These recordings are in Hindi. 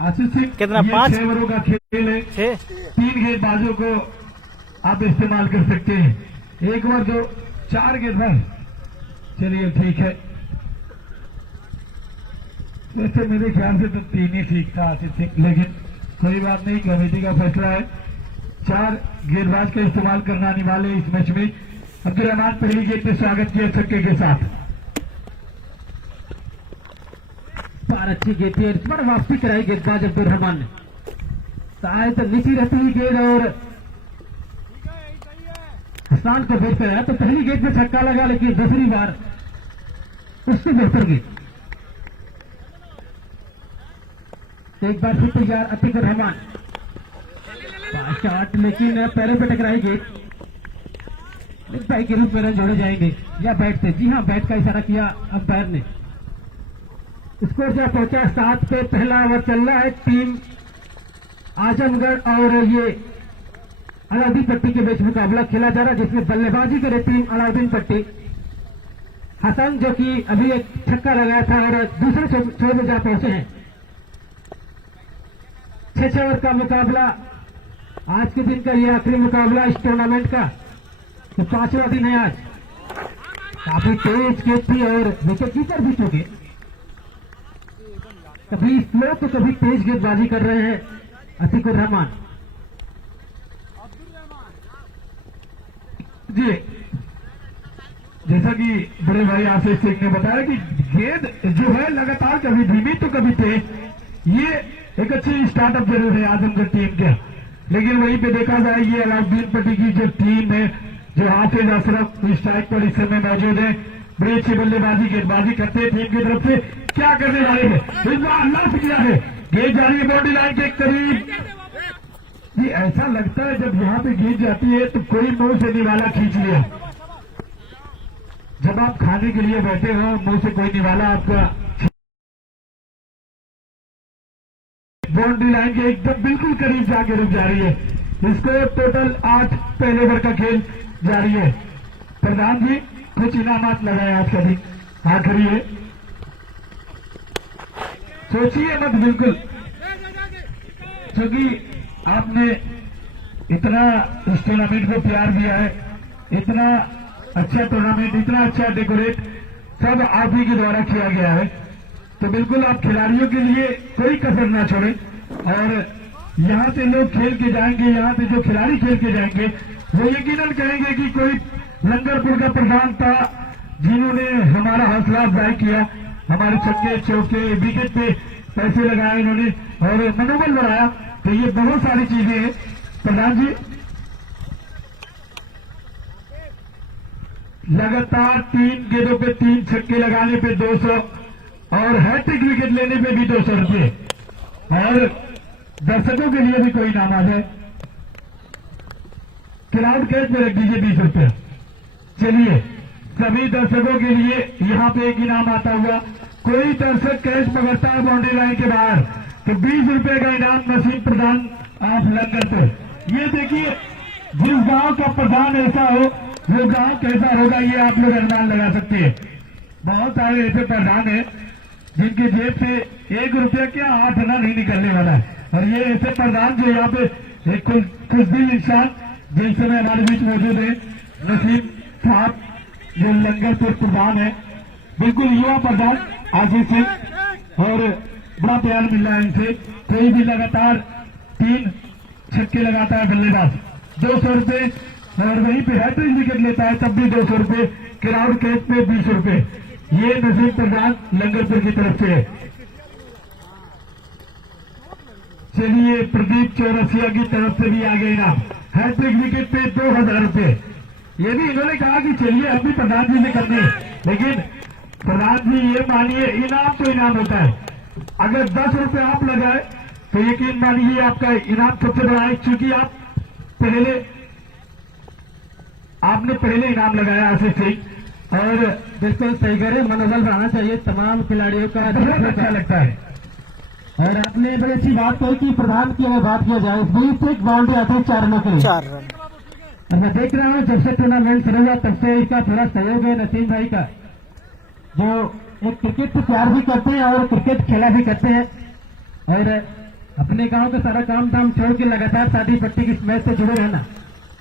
आशीष सिंह कितना? ये 5 6 ओवरों का खेल है। 6 3 गेंदबाजों को आप इस्तेमाल कर सकते हैं। एक ओवर जो 4 गेंदबाज। चलिए ठीक है। वैसे मेरे ख्याल से तो 3 ही ठीक था आशीष सिंह, लेकिन कोई बात नहीं, कमेटी का फैसला है। 4 गेंदबाज का इस्तेमाल करना अनिवार्य है इस मैच में। अब्दुल रहमान पहली गेंद पे स्वागत किया छक्के के साथ। बार अच्छी गेंद थी, इस बार वापसी कराई गेंदबाज अब्दुल रहमान ने। शायद नीची रहती हुई गेंद और हसान को भेज कराया, तो पहली गेंद में छक्का लगा, लेकिन दूसरी बार उससे बेहतर गेंद। एक बार फिर तैयार अतीक रहमान, शॉट लेकिन पैरों पे टकराई गेंद। भाई के रूप में रन जोड़े जाएंगे या बैट से? जी हाँ, बैट का इशारा किया अंपायर ने। स्कोर जो पहुंचा 7 पे। पहला ओवर चल रहा है। टीम आजमगढ़ और ये अलाउद्दीन पट्टी के बीच मुकाबला खेला जा रहा है, जिसमें बल्लेबाजी करे टीम अलाउद्दीन पट्टी। हसन जो कि अभी एक छक्का लगाया था और दूसरे छोर में जा पहुंचे हैं। 6 ओवर का मुकाबला, आज के दिन का ये आखिरी मुकाबला इस टूर्नामेंट का। तो 5वां दिन है आज। काफी तेज गेंद थी और विकेट कीपर भी चुके। कभी स्लो तो कभी तेज गेंदबाजी कर रहे हैं अतीकुर रहमान जी। जैसा कि बड़े भाई आशीष सिंह ने बताया कि गेंद जो है लगातार कभी धीमी तो कभी तेज। ये एक अच्छी स्टार्टअप जरूर है आजमगढ़ टीम के, लेकिन वहीं पे देखा जाए ये अलाउद्दीन पट्टी की जो टीम है, जो हाफिज अशरफ स्ट्राइक पर इस समय मौजूद है, बड़ी अच्छी बल्लेबाजी गेंदबाजी करते हैं टीम की तरफ से। क्या करने वाले हैं इस बार? अल्लाह से किया है, गेंद जा रही है बाउंड्री लाइन के करीब। जी ऐसा लगता है जब यहाँ पे गेंद जाती है तो कोई मुंह से निवाला खींच लिया। जब आप खाने के लिए बैठे हो, मुंह से कोई निवाला आपका बाउंड्री लाइन के एकदम बिल्कुल करीब जाके रुक जा रही है। इसको टोटल 8 पहले ओवर का खेल जारी है। प्रधान जी कुछ इनामात लगाए आज का दिन आखिरी है, सोचिए मत बिल्कुल, क्योंकि आपने इतना इस टूर्नामेंट को प्यार दिया है, इतना अच्छा टूर्नामेंट, इतना अच्छा डेकोरेट सब आप ही के द्वारा किया गया है। तो बिल्कुल आप खिलाड़ियों के लिए कोई कसर ना छोड़े। और यहाँ से लोग खेल के जाएंगे, यहाँ से जो खिलाड़ी खेल के जाएंगे वो यकीनन कहेंगे कि कोई लंगरपुर का प्रधान था जिन्होंने हमारा हौसला अफजाई किया, हमारे छक्के चौके विकेट पे पैसे लगाए इन्होंने और मनोबल बढ़ाया। तो ये बहुत सारी चीजें हैं प्रधान जी। लगातार 3 गेंदों पे 3 छक्के लगाने पे 200 और हैट्रिक विकेट लेने पे भी 200 रुपये, और दर्शकों के लिए भी कोई इनाम आ जाए। क्राउड कैश में रख दीजिए 20 रुपये। चलिए सभी दर्शकों के लिए यहाँ पे एक इनाम आता हुआ। कोई दर्शक कैश पकड़ता है बाउंड्री लाइन के बाहर तो 20 रुपये का इनाम नसीब प्रधान आप लंगर। ये देखिए जिस गांव का प्रधान ऐसा हो वो गांव कैसा होगा ये आप लोग अनुमान लगा सकते हैं। बहुत सारे ऐसे प्रधान हैं जिनके जेब से 1 रुपया क्या 8 आना नहीं निकलने वाला है, और ये ऐसे प्रधान जो यहाँ पे एक खुशदिल इंसान जिस समय हमारे बीच मौजूद है, नसीब साहब जो लंगरपुर प्रधान है, बिल्कुल युवा प्रधान आशीष सिंह, और बड़ा प्यार मिल रहा है इनसे। कोई भी लगातार 3 छक्के लगाता है बल्लेबाज 200 रुपये, और वहीं पे हैट्रिक विकेट लेता है तब भी 200 रुपये, क्राउड कैश पे 20 रुपये। ये नसीब प्रधान लंगरपुर की तरफ से है। चलिए प्रदीप चौरसिया की तरफ से भी आ गए इनाम, हैट्रिक विकेट पे 2000 रुपये। ये भी इन्होंने कहा कि चलिए हम भी प्रधान जी से करते हैं, लेकिन प्रधान जी ये मानिए इनाम तो इनाम होता है। अगर 10 रुपये आप लगाए तो यकीन मानिए आपका इनाम सबसे बड़ा है, क्योंकि आपने पहले इनाम लगाया आशीष सिंह। और बिल्कुल सही करे, मनोबल बढ़ाना चाहिए तमाम खिलाड़ियों का। बहुत अच्छा लगता है। और आपने बड़ी अच्छी बात कही कि प्रधान की अगर बात किया जाए, 20 एक बाउंड्री आती है 4 रनों के लिए। 4 रन। और मैं देख रहा हूँ जब से टूर्नामेंट शुरू हुआ तब से इसका थोड़ा सहयोग है नसीम भाई का, जो एक क्रिकेट से प्यार भी करते हैं और क्रिकेट खेला भी करते हैं। और अपने गांव का सारा काम धाम छोड़ के लगातार शादी पट्टी की मैच से जुड़े रहना।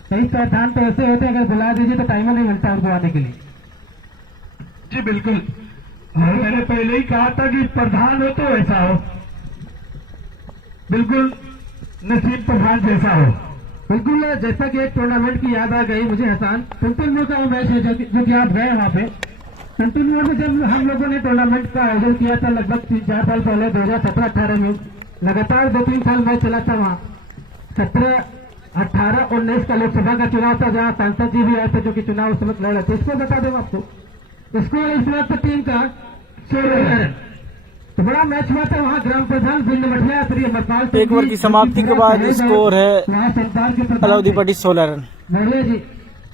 कई प्रावधान तो ऐसे होते हैं, अगर बुला दीजिए तो टाइम नहीं मिलता उनको आने के लिए। जी बिल्कुल, और मैंने पहले ही कहा था कि प्रधान हो तो ऐसा हो, बिल्कुल नसीब प्रधान जैसा हो। बिल्कुल, जैसा कि एक टूर्नामेंट की याद आ गई मुझे हसन, टुनटुन का वो मैच है जो कि आप गए वहां पे। टुनटुन में जब हम लोगों ने टूर्नामेंट का आयोजन किया था लगभग 3-4 साल पहले 2017-18 में, लगातार 2-3 साल मैच चला था वहाँ। 17, 18, 19 का लोकसभा का चुनाव था जहाँ सांसद जी भी आए थे जो कि चुनाव उस वक्त लड़ रहे थे। इसको बता दें आपको, इसको इस वक्त टीम का 16 रन, तो बड़ा मैच हुआ था वहाँ। ग्राम प्रधान बिंद मठिया श्री अमरपाल एक ओवर की समाप्ति के बाद स्कोर है वहाँ सरदार के प्रधान अलाउद्दी पट्टी 16 रन। बढ़िया जी,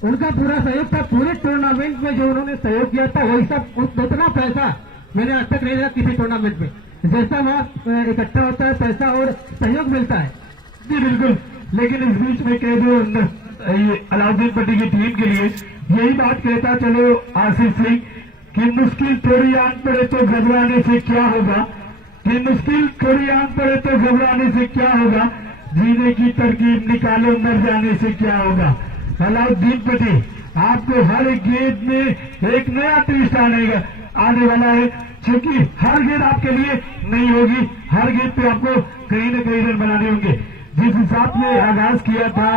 उनका पूरा सहयोग था। पूरे टूर्नामेंट में जो उन्होंने सहयोग किया था वही सब, उतना पैसा मैंने आज तक नहीं देखा किसी टूर्नामेंट में। जैसा वहाँ इकट्ठा होता है पैसा और सहयोग मिलता है। जी बिल्कुल, लेकिन इस बीच में कह दो ये अलाउद्दीन पट्टी की टीम के लिए यही बात कहता चलो आशीष सिंह कि मुश्किल थोड़ी आन पड़े तो घबराने से क्या होगा, कि मुश्किल थोड़ी आन पड़े तो घबराने से क्या होगा, जीने की तरकीब निकालो मर जाने से क्या होगा। अलाउद्दीन पट्टी आपको हर एक गेंद में एक नया ट्विस्ट आने वाला है, क्योंकि हर गेंद आपके लिए नहीं होगी, हर गेंद पे आपको कहीं न कहीं रन बनाने होंगे। जिस हिसाब से आगाज किया था,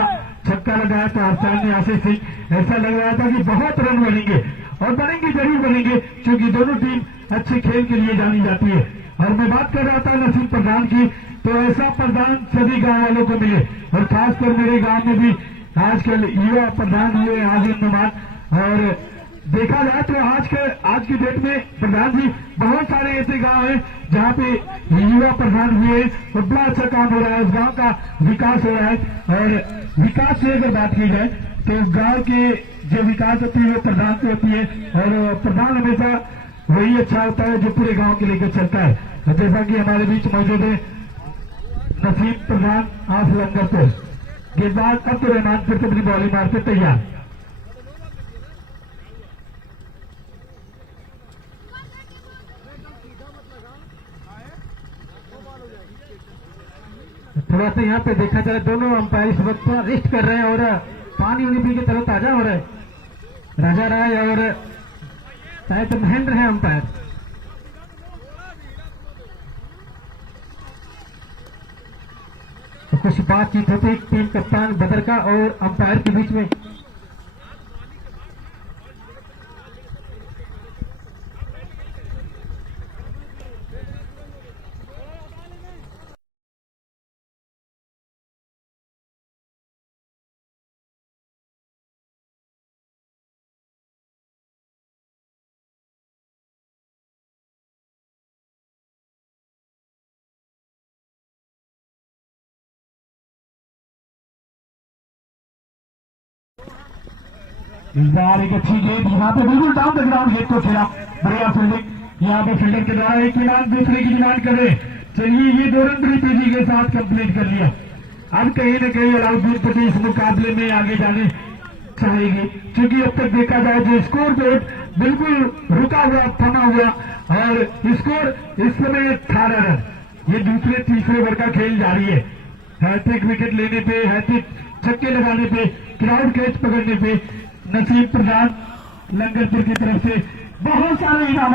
छक्का लगाया था हरसान ने आशीष सिंह, ऐसा लग रहा था कि बहुत रन बनेंगे और बनेंगे, जरूर बनेंगे, क्योंकि दोनों टीम अच्छे खेल के लिए जानी जाती है। और मैं बात कर रहा था नसीब प्रधान की, तो ऐसा प्रधान सभी गांव वालों को मिले, और खासकर मेरे गांव में भी आजकल युवा प्रधान हुए आजिम मेहमान। और देखा जाए तो आज की डेट में प्रधान जी बहुत सारे ऐसे गांव हैं जहां पे युवा प्रधान हुए और बड़ा अच्छा काम हो रहा है, उस गांव का विकास हो रहा है। और विकास की अगर बात की जाए तो गांव के जो विकास होती है वो प्रधान से होती है, और प्रधान हमेशा वही अच्छा होता है जो पूरे गांव के लेकर चलता है। जैसा कि हमारे बीच मौजूद है नसीब प्रधान आफ लंगरपुर, गेंदबाज अब्दुल रहमान फिर से अपनी बॉलिंग मारते तैयार। थोड़ा सा यहाँ पे देखा जाए दोनों अंपायर इस वक्त रेस्ट कर रहे हैं और पानी उनी पी के तरह ताजा हो रहा है। राजा राय और शायद महेंद्र है अंपायर। तो कुछ बातचीत होती टीम कप्तान बदर का और अंपायर के बीच में। इस बार एक अच्छी गेंद यहाँ पे बिल्कुल डाउन द ग्राउंड गेंद को खेला, बढ़िया फील्डिंग। यहाँ पे फील्डर के द्वारा एक इनाम दूसरे की डिमांड कर रहे। चलिए ये 2 रन बड़ी तेजी के साथ कंप्लीट कर लिया। अब कहीं न कहीं अलाउद्दीन पट्टी इस मुकाबले में आगे जाने चाहेगी, क्योंकि अब तक देखा जाए जो स्कोर बोर्ड बिल्कुल रुका हुआ, थमा हुआ, और स्कोर इस समय 18 रन। ये दूसरे तीसरे ओवर का खेल जारी है। हैट्रिक विकेट लेने पे, हैट्रिक छक्के लगाने पे, क्राउड कैच पकड़ने पे नसीब प्रधान लंगरपुर की तरफ से बहुत सारे इनाम।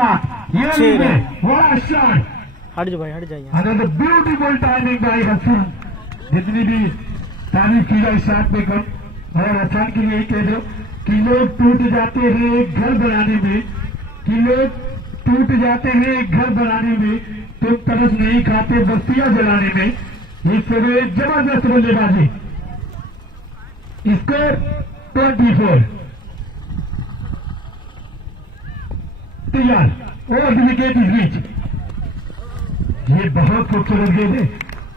ये बड़ा शॉट, हट जाओ भाई, हट जाइए। Another beautiful timing by Hasan. जितनी भी तारीफ की जाए शॉट पे कम, और हसन के लिए कह दो कि लोग टूट जाते हैं एक घर बनाने में, कि लोग टूट जाते हैं एक घर बनाने में, तुम तरस नहीं खाते बस्तियां जलाने में। इस समय जबरदस्त बल्लेबाजी, स्कोर 24 तैयार और विकेट इस बीच। ये बहुत खूबसूरत गेंद है,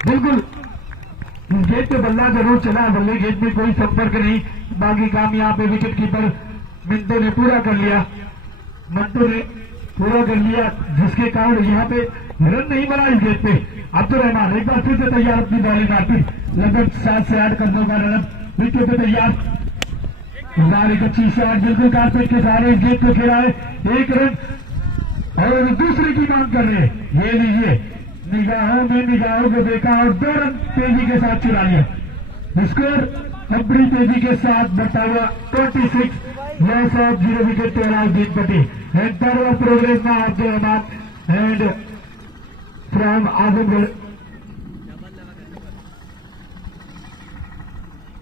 बिल्कुल इस गेंद पे बल्ला जरूर चला, बल्ले गेंद में कोई संपर्क नहीं। बाकी काम यहाँ पे विकेट कीपर मिंटो ने पूरा कर लिया, मंटो ने पूरा कर लिया, जिसके कारण यहाँ पे रन नहीं बना इस गेंद पे। अब्दुल रहमान एक बार फिर से तैयार अपनी बॉलिंग मारती, लगभग 7 से 8 कदमों का रन विकेट पे तैयार। एक अच्छी शॉट बिल्कुल कारपेट के सहारे इस गेंद को खेला है, 1 रन और दूसरे की मांग कर रहे हैं। ये लीजिए निगाहों को देखा और 2 रन तेजी के साथ चुरा लिया। स्कोर अब बड़ी तेजी के साथ बढ़ता हुआ 26 loss of 0 wicket to Alauddin Patti and third progress now of the Rahman and from Azamgarh।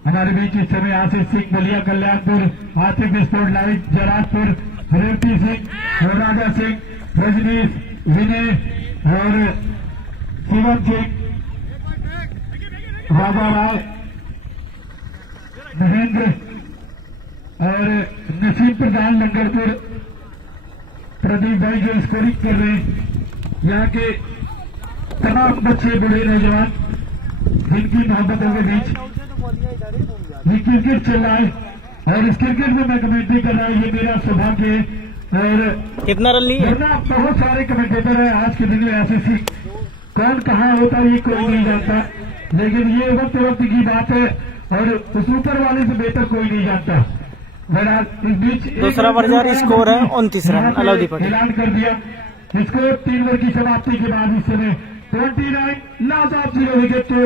हमारे बीच इस समय आशीष सिंह बलिया कल्याणपुर, आतिफ स्पोर्ट लाइट जलालपुर, रेवती सिंह और राजा सिंह, रजनीश, विनय और शिवम सिंह, राजा राय, महेंद्र और नसीम प्रधान लंगरपुर, प्रदीप भाई जो स्कोरिंग कर रहे हैं। यहाँ के तमाम बच्चे बूढ़े नौजवान जिनकी मोहब्बतों के बीच ये क्रिकेट चल रहा है और इस क्रिकेट में मैं कमेंट्री कर रहा हूँ, ये मेरा सौभाग्य है। और कितना रन लिए? बहुत सारे कमेंटेटर है आज के दिन में, ऐसे कौन कहाँ होता है ये कोई नहीं जानता, लेकिन ये वक्त की बात है और उस ऊपर वाले से बेहतर कोई नहीं जानता। बहरहाल इस बीच दूसरा बाजार स्कोर है 29 रन अलाउद्दीन पट्टी। ऐलान कर दिया स्कोर 3 ओवर की समाप्ति के बाद इस समय 29 loss of 0 wicket to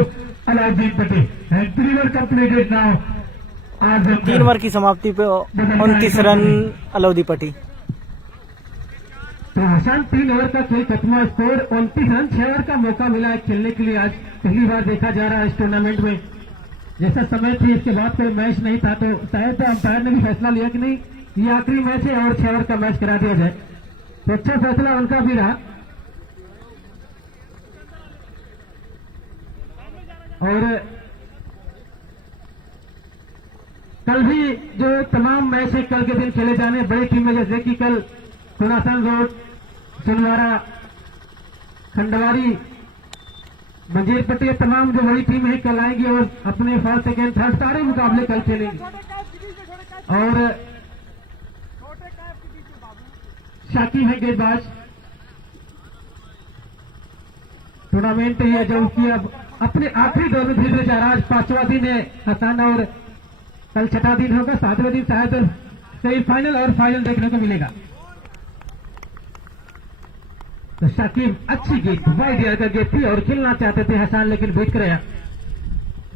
Alauddin Patti and 3 over completed now. 3 over की समाप्ति पे 29 रन अलाउद्दीन पट्टी। तो हसन 3 ओवर का खेल खत्म, स्कोर 29 रन। 6 ओवर का मौका मिला है खेलने के लिए, आज पहली बार देखा जा रहा है इस टूर्नामेंट में। जैसा समय थी इसके बाद कोई मैच नहीं था, तो शायद अंपायर ने भी फैसला लिया कि नहीं ये आखिरी मैच है और 6 ओवर का मैच करा दिया जाए, तो अच्छा फैसला उनका भी रहा। और कल भी जो तमाम मैच है कल के दिन खेले जाने बड़ी टीमें, जैसे कि कल कुनासन रोड, सुनवारा, खंडवारी, मंजीरपट्टी, तमाम जो बड़ी टीम है कल आएंगी और अपने फर्स्ट सेकेंड थर्ड सारे मुकाबले कल खेलेंगे। और शाकिब है गेंदबाज, टूर्नामेंट है जो उसकी अब अपने आखिरी दौर में धीरे जा रहा है। आज 5वां दिन है हसन और कल 6वां दिन होगा, 7वें दिन शायद सेमीफाइनल और फाइनल देखने को मिलेगा। तो शाकिब अच्छी गेंद, वाइड एयर का गेंद थी और खेलना चाहते थे हसन, लेकिन बीट कर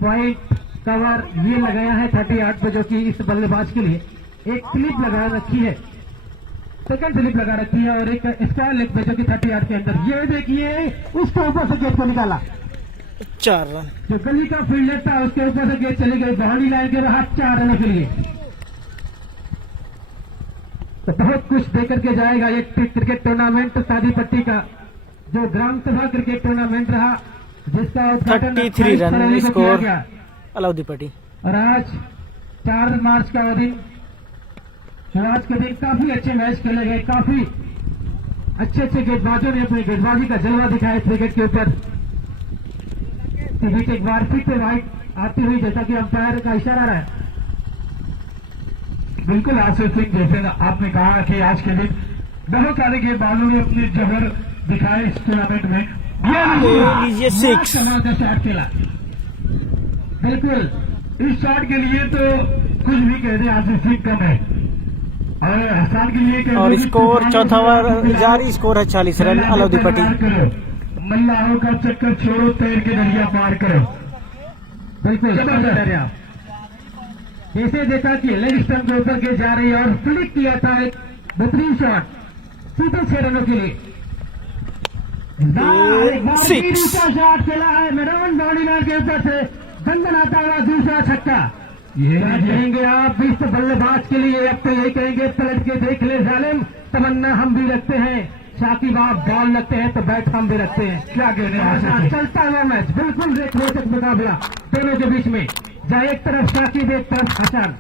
पॉइंट कवर ये लगाया है 38 पे, जो कि इस बल्लेबाज के लिए एक स्लिप लगा रखी है, सेकंड स्लिप लगा रखी है और एक स्क्वायर लेग पे जो कि 38 के अंदर। ये देखिए उसके ऊपर से गेंद को निकाला, 4 रन। जो गली का फील्डर था उसके ऊपर से गेंद चली गई बाउंड्री लाइन के बाहर 4 रनों के लिए। तो बहुत कुछ देकर के जाएगा ये क्रिकेट टूर्नामेंट सादीपट्टी का, जो ग्राम सभा क्रिकेट टूर्नामेंट रहा, जिसका उद्घाटन 33 रन स्कोर अलाउद्दीन पट्टी। और आज 4 मार्च का दिन, आज के दिन काफी अच्छे मैच खेले गए, काफी अच्छे गेंदबाजों ने अपनी गेंदबाजी का जलवा दिखाया क्रिकेट के ऊपर। बीच एक बार फिर से राइट आती हुई, जैसा कि अंपायर का इशारा रहा है। बिल्कुल आशीष सिंह, जैसे आपने कहा कि आज के दिन बहुत सारे गेंदबाजों ने अपने जबर दिखाए इस टूर्नामेंट में। लीजिए 6 कमाल का शॉट खेला, बिल्कुल इस शॉट के लिए तो कुछ भी कह दे आशीष सिंह कम है, और हसन के लिए और स्कोर चौथा ओवर जारी, स्कोर है 40 रन अलाउद्दीन पट्टी। मल्लाहों का चक्कर छोड़ो, तैर के दरिया पार करो। बिल्कुल जैसे देखा कि लेग स्टंप के ऊपर के जा रही है और फ्लिक किया था एक बेहतरीन शॉट, सीधे 6 रनों के लिए। शॉट खेला है मैदान बाउंड्री लाइन के ऊपर से, बंधन आता हुआ दूसरा छक्का। ये कहेंगे आप 20 बल्लेबाज के लिए, अब तो यही कहेंगे पलट के देख ले जालिम, तमन्ना हम भी रखते हैं, शाकिब आप बॉल लगते हैं तो बैट हम भी रखते हैं। क्या कहने चलता हुआ मैच, बिल्कुल रोचक मुकाबला दोनों के बीच में, जहाँ एक तरफ शाकिब एक तरफ हसन।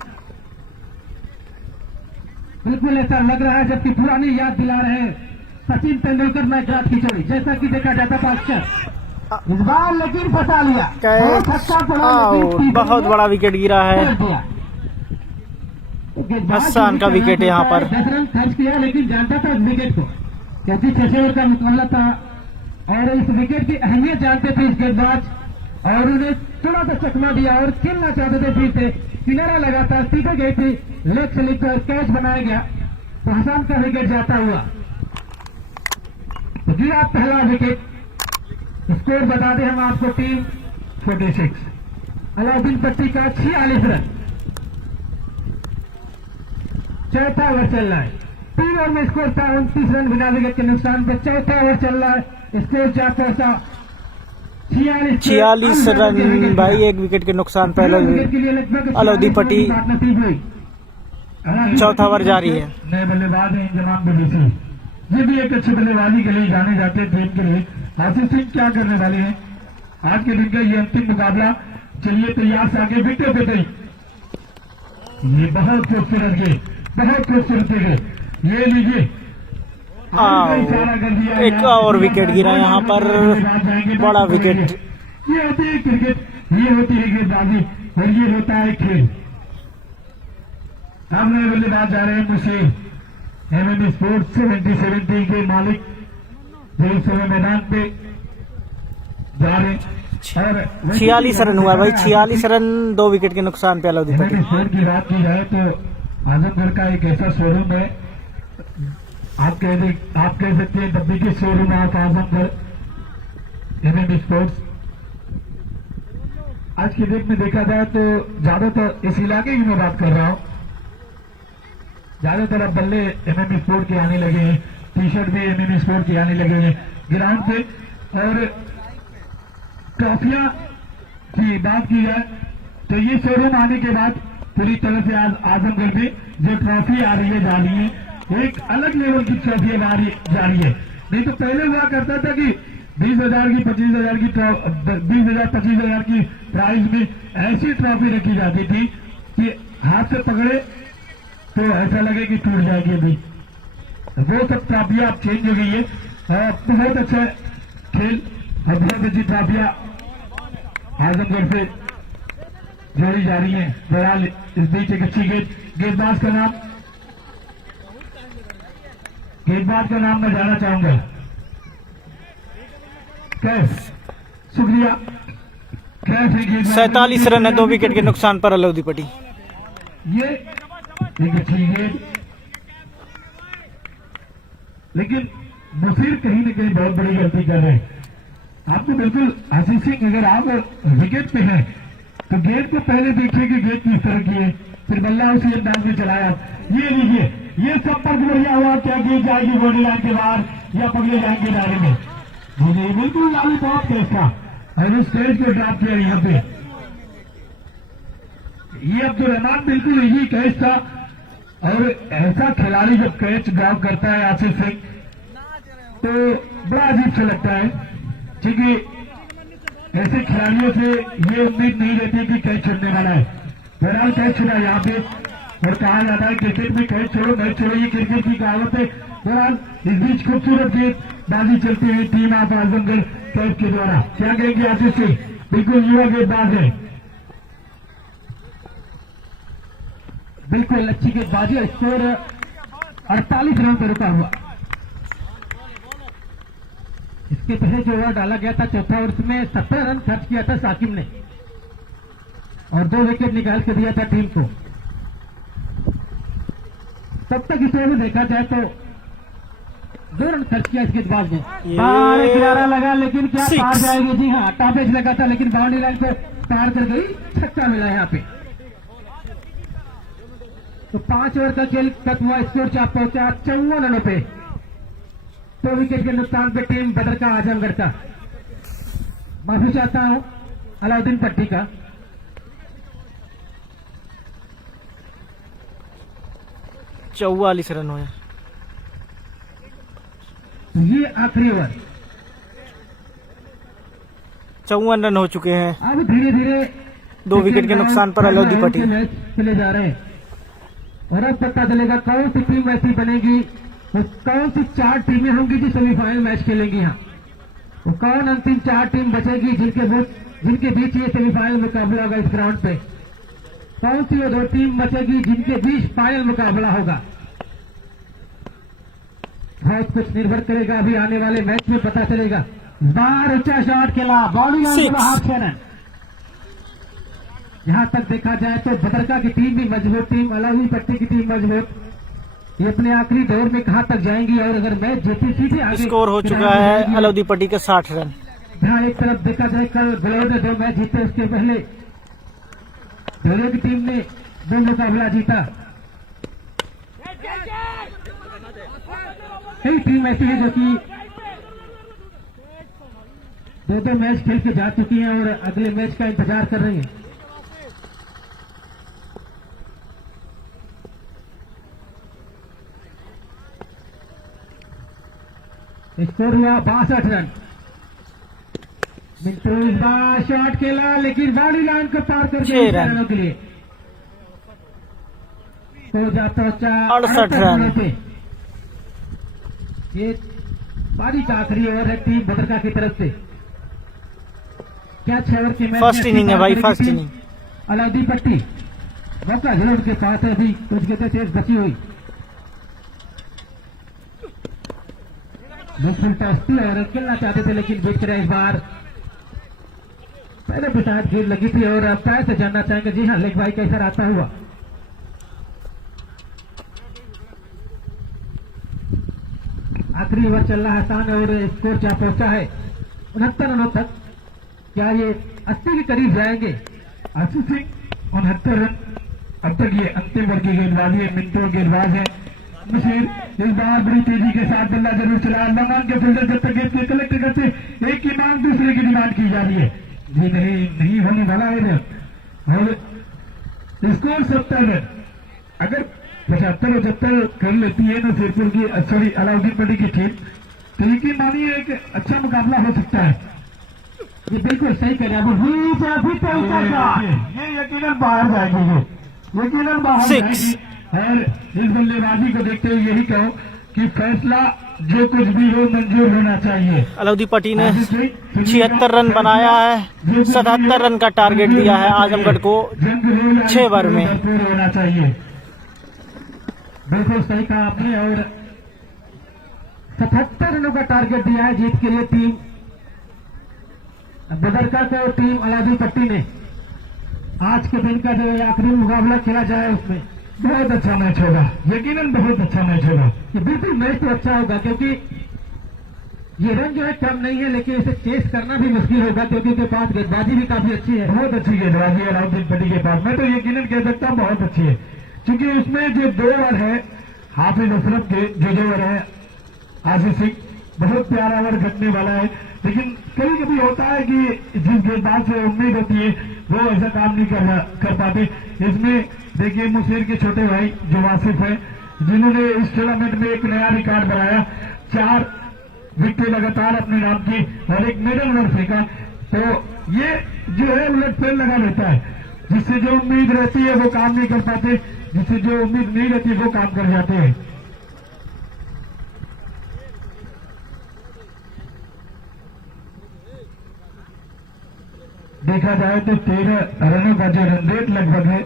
बिल्कुल ऐसा लग रहा है जबकि पुरानी याद दिला रहे हैं सचिन तेंदुलकर मैच रात की चोरी, जैसा कि देखा जाता था अक्सर। इस बार लेकिन फंसा लिया, बहुत बड़ा विकेट गिरा है, हसन का विकेट यहाँ पर। 10 रन खर्च किया लेकिन जानता था इस विकेट को, क्योंकि 6 ओवर का मुकाबला था और इस विकेट की अहमियत जानते थे इस गेंदबाज, और उन्हें थोड़ा सा चकमा दिया और खेलना चाहते थे। फिर से किनारा लगा था, सीधे गई थी लेग स्लिप पर, कैच बनाया गया तो हसन का विकेट जाता हुआ। तो गिरा पहला विकेट स्कोर बता दें हम आपको। टीम 46। अलाउद्दीन पट्टी का 46 रन। चौथा ओवर चल रहा है। 3 ओवर में स्कोर था 29 रन बिना विकेट के नुकसान पर। चौथा ओवर चल रहा है, स्कोर जा पहुंचा 46 रन भाई, 1 विकेट के नुकसान पर अलाउद्दीन पट्टी। चौथा ओवर जारी है। नए बल्लेबाज हैं इंजमान बुलीसी, ये भी एक अच्छी बल्लेबाजी के लिए जाने जाते हैं टीम के लिए। आशीष सिंह क्या करने वाले हैं आज के दिन का ये अंतिम मुकाबला। चलिए तैयार से आगे विकेट पे गई, ये बहुत खूबसूरत गेंद, बहुत खूबसूरत गेंद। ये लीजिए इशारा कर दिया। एक और विकेट गिरा यहाँ पर, बड़ा विकेट। ये होती है क्रिकेट, ये होती है गेंदबाजी और ये होता है खेल। अब नए बल्लेबाज जा रहे हैं मुसीर, एमएम स्पोर्ट्स 70 के मालिक, जो इस समय मैदान पे जा रहे हैं। और 46 रन हुआ भाई, 46 रन 2 विकेट के नुकसान पे अलाउद्दीन पट्टी। स्पोर्ट की बात की जाए तो आजमगढ़ का एक ऐसा शोरूम है, आप कह सकते हैं the biggest showroom of Azamgarh, MM sports. आज की डेट में देखा जाए तो ज्यादातर इस इलाके की मैं बात कर रहा हूँ, ज्यादातर अब बल्ले एमएम स्पोर्ट के आने लगे हैं, टी शर्ट भी एमएम स्पोर्ट के आने लगे हैं ग्राउंड पे। और ट्रॉफियां की बात की जाए तो ये शोरूम आने के बाद पूरी तरह से आज आजमगढ़ में जो ट्रॉफी आ रही है, जा रही है, एक अलग लेवल की ट्रॉफी जा रही है। नहीं तो पहले हुआ करता था कि 20,000 की 25,000 की 20,000 25,000 की प्राइज में ऐसी ट्रॉफी रखी जाती थी कि हाथ से पकड़े तो ऐसा लगे कि टूट जाएगी। अभी वो सब ट्रॉफियां अब चेंज हो गई है। बहुत अच्छा खेल और बहुत अच्छी ट्रॉफियां आजमगढ़ से जोड़ी जा रही है। बहरहाल इस बीच एक अच्छी गेंदबाज का नाम मैं जानना चाहूंगा। कैफ, शुक्रिया। कैफ 47 रन है 2 विकेट के नुकसान पर अलाउद्दीन पट्टी। ये एक अच्छी गेंद, लेकिन मुसीर कहीं न कहीं बहुत बड़ी गलती कर रहे हैं। आपको बिल्कुल आशीष सिंह, अगर आप विकेट पे हैं तो गेंद को पहले देखिए कि गेंद किस तरह की है, फिर बल्ला उसी अंदाज में चलाया। ये लीजिए, ये संपर्क बढ़िया हुआ, क्या गेंद जाएगी बॉडी लाइन के बाहर या पकड़े जाएंगे दायरे में। जी बिल्कुल लॉलीपॉप कैच था और उस कैच को ड्रॉप किया यहाँ पे। ये अब्दुल रहमान बिल्कुल यही कैच था। और ऐसा खिलाड़ी जब कैच ड्रॉप करता है आशीष सिंह तो बड़ा अजीब सा लगता है, क्योंकि ऐसे खिलाड़ियों से ये उम्मीद नहीं रहती कि कैच छोड़ने वाला है। बहरहाल कैच छोड़ा यहाँ पे, और कहा जाता है क्रिकेट में कैच छोड़ो मैच छोड़ो, ये क्रिकेट की कहावत है। बहरहाल इस बीच खूबसूरत गेंदबाजी चलती हुई टीम ऑफ आजमगढ़ कैच के द्वारा। क्या कहेंगे आशीष सिंह, बिल्कुल युवा गेंदबाज है। बिल्कुल अच्छी गेंदबाजी, स्कोर 48 रन पर रुका हुआ। इसके पहले जो ओवर डाला गया था चौथा ओवर में 17 रन खर्च किया था साकिब ने और 2 विकेट निकाल के दिया था टीम को। तब तक इस ओवर में देखा जाए तो 2 रन खर्च किया इस गेंदबाज ने। बाहर किनारा लगा, लेकिन क्या पार जाएगी? जी हाँ, टॉपेज लगा था लेकिन बाउंड्री लाइन को पार कर गई, छक्का मिला यहाँ पे। तो 5 ओवर का खेल खत्म हुआ, स्कोर चाप पहुंचा 54 रनों पे। 2 विकेट के नुकसान पे टीम बदर का आजमगढ़ का। माफी चाहता हूं अलाउद्दीन पट्टी का। चौवालीस रन हुए। ये आखिरी ओवर, 54 रन हो चुके हैं। अब धीरे धीरे 2 विकेट के नुकसान पर अलाउद्दीन पट्टी। मैच चले जा रहे हैं और अब पता चलेगा कौन सी टीम ऐसी बनेगी, वो कौन सी 4 टीमें होंगी जो सेमीफाइनल मैच खेलेंगी। यहाँ वो कौन अंतिम 4 टीम बचेगी जिनके बीच ये सेमीफाइनल मुकाबला होगा। इस ग्राउंड पे कौन सी वो 2 टीम बचेगी जिनके बीच फाइनल मुकाबला होगा। बहुत कुछ निर्भर करेगा, अभी आने वाले मैच में पता चलेगा। बाहर ऊंचा शॉट खेला, बॉडी लाइन पर हाफ रन। यहां तक देखा जाए तो बदरका की टीम भी मजबूत, टीम अलाउद्दीन पट्टी की टीम मजबूत। ये अपने आखिरी दौर में कहां तक जाएंगी और अगर मैच जीती सीधे आगे। स्कोर हो चुका है अलाउद्दीन पट्टी का 60 रन। जहां एक तरफ देखा जाए कल बेंगलुरु ने 2 मैच जीते, उसके पहले धोनी की टीम ने 2 मुकाबला जीता। कई टीम ऐसी है जो कि 2-2 मैच खेल के जा चुकी हैं और अगले मैच का इंतजार कर रही हैं। स्कोर हुआ 62 रन। मिंटू इस बार शॉट खेला लेकिन बाउंड्री लाइन को पार कर 6 रन। रनों के लिए तो जा पहुंचा 68 रन पे। ये पारी का आखिरी ओवर है टीम भद्रका की तरफ से। क्या 6 ओवर के मैच फर्स्ट में इनिंग है भाई, अच्छी फर्स्ट टीम इनिंग। अलाउद्दीन पट्टी मौका जरूर उनके पास है, अभी कुछ गेंदें शेष बची हुई। बिल्कुल टेस्टी और खेलना चाहते थे लेकिन बीच कर इस बार पहले भी शायद गेंद लगी थी और अंपायर से जानना चाहेंगे। जी हाँ, लेग भाई कैसा आता हुआ। आखिरी ओवर चल रहा है शान और स्कोर क्या पहुंचा है 69 रनों तक। क्या ये 80 के करीब जाएंगे? आशीष सिंह 69 रन। अब तक ये अंतिम ओवर की गेंदबाजी है, मिनटों गेंदबाज है मुशीर। इस बार बड़ी तेजी के साथ बल्ला जरूर चला। लंगान के फील्डर जब तक गेंद के कलेक्ट करते एक की मांग दूसरे की डिमांड की जा रही है। जी नहीं होने वाला है। और स्कोर 70 रन। अगर 75 और 70 कर लेती है ना सिरपुर की, सॉरी अलाउद्दीन पट्टी की टीम, तो यकीन मानिए एक अच्छा मुकाबला हो सकता है। ये बिल्कुल सही कह रहे हैं। ये यकीनन बाहर जाएगी, ये यकीनन बाहर Six. जाएगी। और इस बल्लेबाजी को देखते हुए यही कहो कि फैसला जो कुछ भी हो मंजूर होना चाहिए। अलाउद्दीन पट्टी ने 76 रन बनाया है, 77 रन का टारगेट दिया है आजमगढ़ को 6 ओवर में। भरपूर होना चाहिए। बिल्कुल सही कहा आपने और 77 रनों का टारगेट दिया है जीत के लिए टीम बदरका को। टीम अलाउद्दीन पट्टी ने आज के दिन का जो आखिरी मुकाबला खेला जाए उसमें बहुत अच्छा मैच होगा, यकीनन बहुत अच्छा मैच होगा। ये बिल्कुल मैच तो अच्छा होगा क्योंकि ये रन जो है कम नहीं है लेकिन इसे चेस करना भी मुश्किल होगा क्योंकि उनके पास गेंदबाजी भी काफी अच्छी है। बहुत अच्छी गेंदबाजी है अलाउद्दीन पट्टी के पास। मैं तो यकीनन कह सकता हूँ बहुत अच्छी है, क्योंकि उसमें जो 2 ओवर है हाफिज अशरफ के, जो 2 ओवर है आशीष सिंह, बहुत प्यारा ओवर घटने वाला है। लेकिन कभी कभी होता है कि जिस गेंदबाज से उम्मीद होती है वो ऐसा काम नहीं कर पाते। इसमें देखिए मुशीर के छोटे भाई जो वासिफ है, जिन्होंने इस टूर्नामेंट में एक नया रिकॉर्ड बनाया, 4 विकेट लगातार अपने नाम की और एक मिडल ओवर फेंका। तो ये जो है उलट फेर लगा लेता है, जिससे जो उम्मीद रहती है वो काम नहीं कर पाते, जिससे जो उम्मीद नहीं रहती वो काम कर जाते हैं। देखा जाए तो 13 रनों का जो रन रेट लगभग है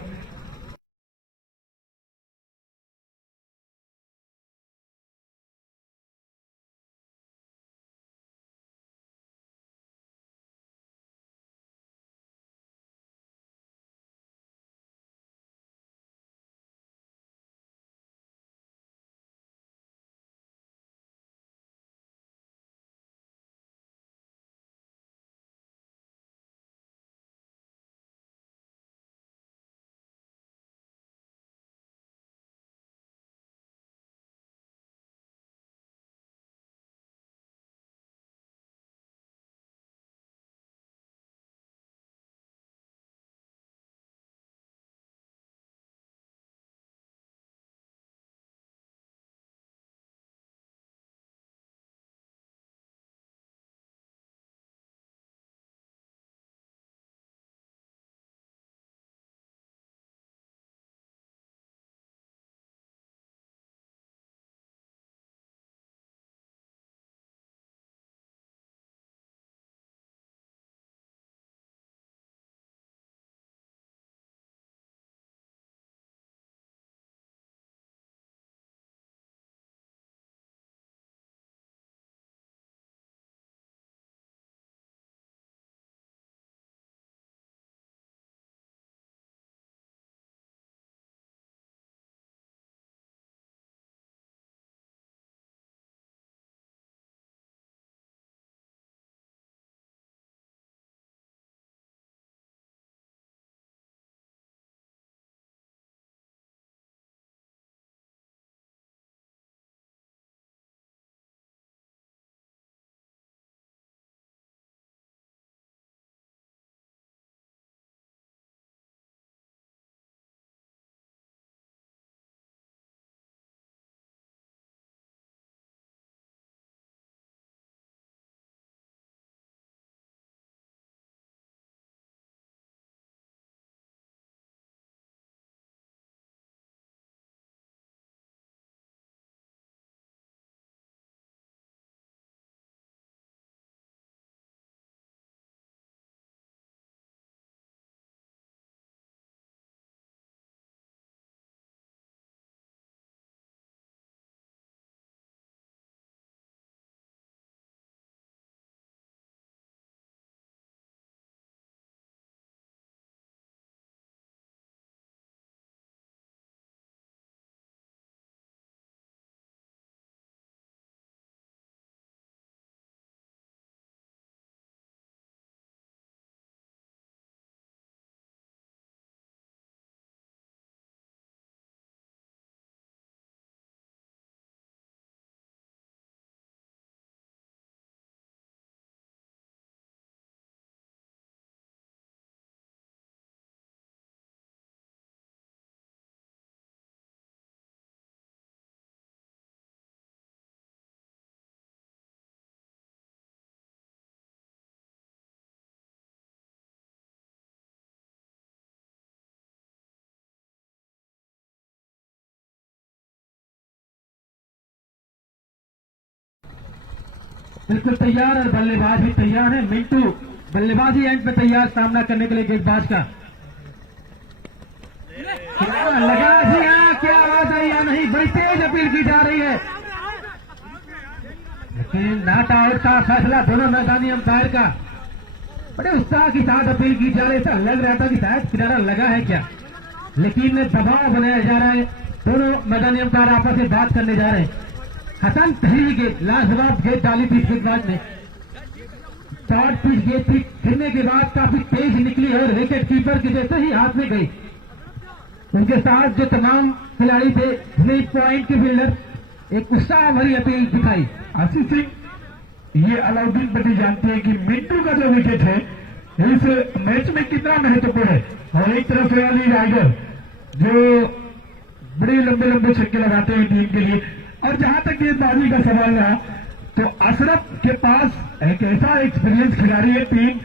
बिल्कुल तैयार और बल्लेबाज भी तैयार है। मिंटू बल्लेबाजी एंड पे तैयार सामना करने के लिए गेंदबाज का लगा जी। हाँ, क्या आवाज आई या नहीं, बड़ी तेज अपील की जा रही है, लेकिन नॉट आउट का फैसला दोनों मैदानी अंपायर का बड़े उत्साह के साथ अपील की जा रही है। ऐसा लग रहा था कि शायद किनारा लगा है क्या, लेकिन दबाव बनाया जा रहा है। दोनों मैदानी अंपायर आपस में बात करने जा रहे हैं। हसन पहली गेंद लाजवाब गेंद डाली थी गेंदबाज ने, शॉर्ट पिच गेंद थी, गिरने के बाद काफी तेज निकली और विकेट कीपर के जैसे ही हाथ में गई। उनके साथ जो तमाम खिलाड़ी थे, स्लिप पॉइंट के फील्डर, एक उत्साह भरी अपील दिखाई। आशीष सिंह, ये अलाउद्दीन पटेल जानते हैं कि मिंटू का जो विकेट है इस मैच में कितना महत्वपूर्ण है। और एक तरफ से अली राइडर जो बड़े लंबे लंबे छक्के लगाते हैं टीम के लिए। और जहां तक गेंदबाजी का सवाल रहा तो अशरफ के पास एक ऐसा एक्सपीरियंस खिलाड़ी है टीम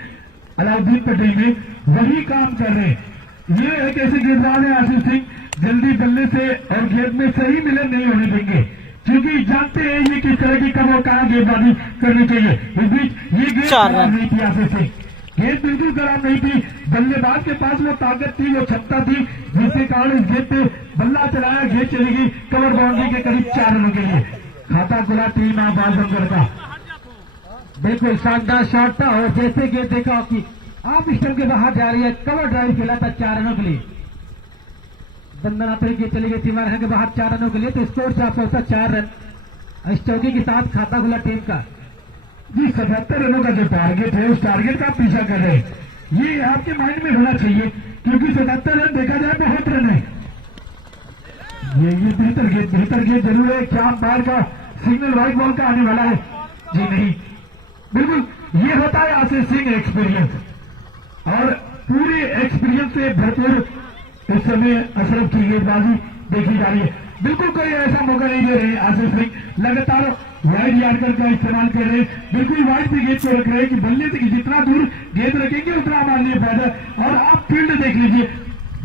अलाउद्दीन पटेल में, वही काम कर रहे हैं। ये एक ऐसे गेंदबाज है आशीष सिंह, जल्दी बल्ले से और गेंद में सही मिलन नहीं होने देंगे, क्योंकि जानते हैं ये किस तरह की कब और कहां गेंदबाजी करनी चाहिए। इस बीच ये गेंद खराब नहीं थी आशीष सिंह, गेंद बिल्कुल खराब नहीं थी। बल्लेबाज के पास वो ताकत थी, वो क्षमता थी, जिसके कारण इस गेंद पे बल्ला चलाया, गेंद चली गई कवर बाउंड्री के करीब 4 रनों के लिए। खाता खुला टीम आजमगढ़ का। बिल्कुल शानदार शॉट था और जैसे गेंद देखा कि आप स्टंप के बाहर जा रही है, कवर ड्राइव खेला था 4 रनों के लिए। बंदना तो गेंद चली गई तीन के बाहर 4 रनों के लिए, तो स्कोर से आप 4 रन इस चौकी के साथ खाता खुला टीम का। जी 77 रनों का जो टारगेट है उस टारगेट का पीछा कर रहे हैं, ये आपके माइंड में होना चाहिए, क्योंकि 77 रन देखा जाए बहुत रन है। ये बेहतर गेंद जरूर है। क्या अंपायर का सिग्नल व्हाइट बॉल का आने वाला है? जी नहीं, बिल्कुल ये होता है आशीष सिंह एक्सपीरियंस, और पूरे एक्सपीरियंस से भरपूर इस समय अशरफ की गेंदबाजी देखी जा रही है। बिल्कुल कोई ऐसा मौका नहीं दे रहे आशीष सिंह, लगातार वाइड यार्कर का इस्तेमाल कर रहे हैं, बिल्कुल वाइड पे गेंद को रख रहे हैं कि बल्ले से जितना दूर गेंद रखेंगे उतना हमारे लिए फायदा। और आप फील्ड देख लीजिए,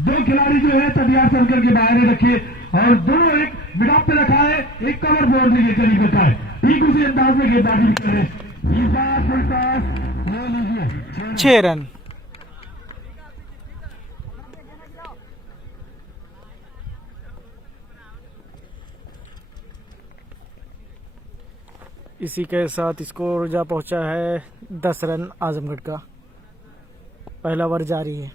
2 खिलाड़ी जो है तबियार सर्कल के बाहर रखे और दोनों एक मिडाप पे रखा है, एक कवर बाउंड्री के करीब रखा है, ठीक उसी अंदाज में गेंदबाजी कर रहे हैं। 6 रन। इसी के साथ स्कोर जा पहुंचा है 10 रन आजमगढ़ का। पहला ओवर जारी है।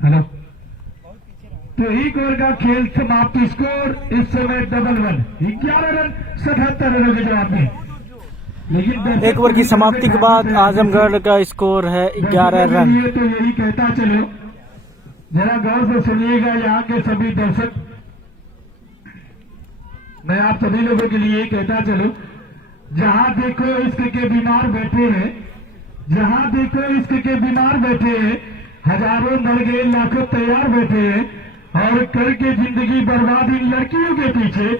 हेलो, तो एक ओवर का खेल समाप्त। स्कोर इस समय डबल 11 रन 77 रनों के जवाब में। लेकिन एक ओवर की समाप्ति के बाद आजमगढ़ का स्कोर है 11 रन। तो यही कहता चलो, जरा गौर से सुनिएगा यहाँ के सभी दर्शक, मैं आप सभी लोगों के लिए कहता चलो, जहां देखो इश्क के बीमार बैठे हैं, जहां देखो इश्क के बीमार बैठे हैं, हजारों मर गए लाखों तैयार बैठे हैं, और करके जिंदगी बर्बाद इन लड़कियों के पीछे।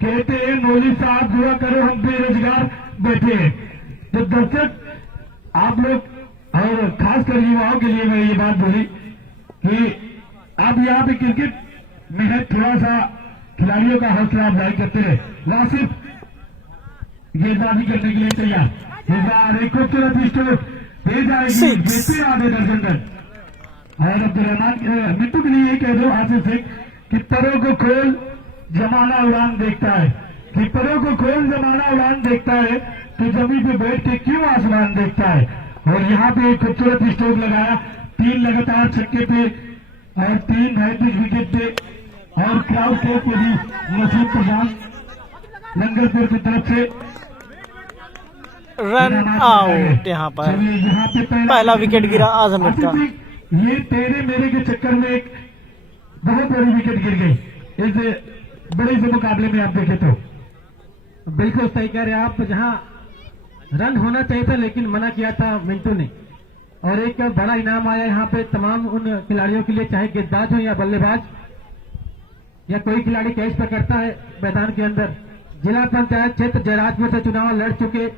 कहते हैं मौली साहब दुआ करो हम बेरोजगार बैठे हैं। तो दर्शक आप लोग और खासकर युवाओं के लिए मैं ये बात बोली कि अब यहाँ पे क्रिकेट में है, थोड़ा सा खिलाड़ियों का हौसला अफजाई करते रहे। वासिफ गेंदबाजी करने के लिए तैयार, एक खूबसूरत स्ट्रोक दे जाएगी, जीते आधे दर्जन रन। और अब्दुलरहमान मिट्टू के लिए कह दो आशीष सिंह कि परों को खोल जमाना उड़ान देखता है, कि परों को खोल जमाना उड़ान देखता है, तो जमीन पे बैठ के क्यों आसमान देखता है। और यहाँ पे एक खूबसूरत स्ट्रोक लगाया, 3 लगातार छक्के पे और 3 हैट्रिक विकेट थे और क्राउड के भी मसूद प्रधान लंगरपुर की तरफ से रन आउट। यहाँ पर यहाँ पे पहला विकेट गिरा आजमगढ़ का। ये तेरे मेरे के चक्कर में एक बहुत बड़ी विकेट गिर गई इस बड़े से मुकाबले में। आप देखे तो बिल्कुल सही कह रहे हैं आप, जहां रन होना चाहिए था लेकिन मना किया था मिंटू ने। और एक बड़ा इनाम आया यहाँ पे तमाम उन खिलाड़ियों के लिए, चाहे गेंदबाज हो या बल्लेबाज या कोई खिलाड़ी कैच पकड़ता है मैदान के अंदर। जिला पंचायत क्षेत्र जयराजपुर से चुनाव लड़ चुके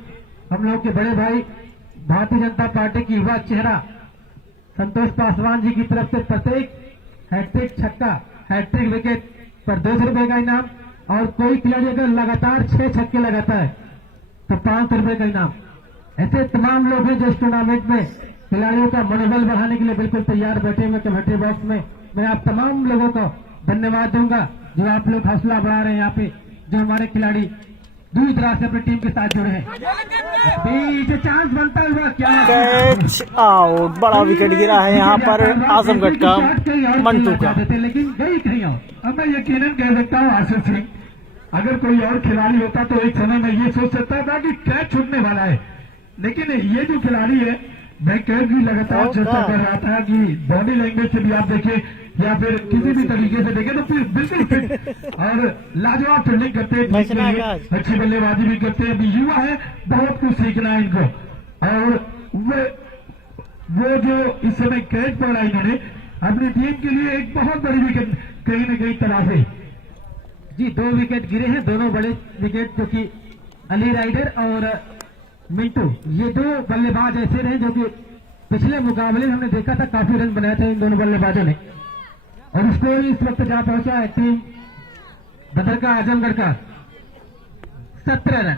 हम लोग के बड़े भाई भारतीय जनता पार्टी की युवा चेहरा संतोष पासवान जी की तरफ से प्रत्येक हैट्रिक छक्का हैट्रिक विकेट पर 200 रुपए का इनाम, और कोई खिलाड़ी अगर लगातार 6 छक्के लगाता है तो 500 रुपए का इनाम। ऐसे तमाम लोग हैं जो इस टूर्नामेंट में खिलाड़ियों का मनोबल बढ़ाने के लिए बिल्कुल तैयार बैठे हुए कमेटी बॉक्स में। मैं आप तमाम लोगों को धन्यवाद दूंगा जो आप लोग हौसला बढ़ा रहे हैं यहाँ पे, जो हमारे खिलाड़ी दूर दराज से अपनी टीम के साथ जुड़े हैं। बीच चांस बनता हुआ क्या कैच आउट, बड़ा विकेट गिरा है यहाँ पर आजमगढ़ का मंटू का। लेकिन गई कहीं और। अब मैं यकीनन कह सकता हूँ आशीष सिंह, अगर कोई और खिलाड़ी होता तो एक समय में ये सोच सकता था कि कैच छूटने वाला है, लेकिन ये जो खिलाड़ी है मैं कैच भी लगातार चर्चा कर रहा था कि बॉडी लैंग्वेज से भी आप देखें या फिर किसी भी तरीके से देखें तो फिर बिल्कुल फिट और लाजवाब फील्डिंग करते हैं, अच्छी बल्लेबाजी भी करते हैं। अभी युवा है, बहुत कुछ सीखना है इनको। और वो जो इस समय कैच पकड़ा इन्होंने अपनी टीम के लिए एक बहुत बड़ी विकेट कहीं न कहीं तलाशे। जी 2 विकेट गिरे हैं, दोनों बड़े विकेट जो कि अली राइडर और मिंटू, ये 2 बल्लेबाज ऐसे रहे जो कि पिछले मुकाबले में हमने देखा था काफी रन बनाए थे इन दोनों बल्लेबाजों ने। और स्कोर इस वक्त जहां पहुंचा है टीम बदरका आजमगढ़ का 17 रन,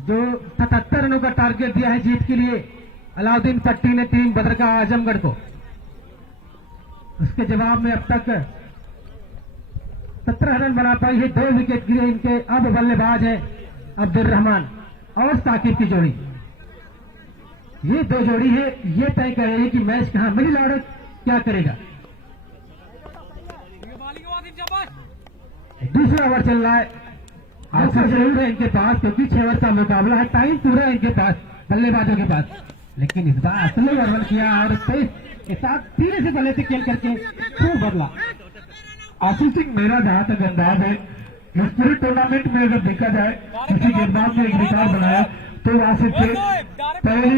जो 77 रनों का टारगेट दिया है जीत के लिए अलाउद्दीन पट्टी ने टीम बदरका आजमगढ़ को। उसके जवाब में अब तक 17 रन बना पाई है, 2 विकेट गिरे इनके। अब बल्लेबाज है अब्दुल रहमान और साकिब की जोड़ी। ये 2 जोड़ी है, ये तय करेगी कि मैच कहां मिडिल ऑर्डर क्या करेगा। दूसरा ओवर चल रहा है, अवसर जरूर है इनके पास क्योंकि 6 ओवर का मुकाबला है, टाइम पूरा है इनके पास बल्लेबाजों के पास। लेकिन इस बार असली ओवर किया और तेज के साथ धीरे से बल्ले से खेल करके खूब बदला। आशीष सिंह, मेरा जहां तक अंदाज है इस पूरे टूर्नामेंट में अगर देखा जाए किसी गेंदबाज ने एक रिकॉर्ड बनाया तो आशीष से पहले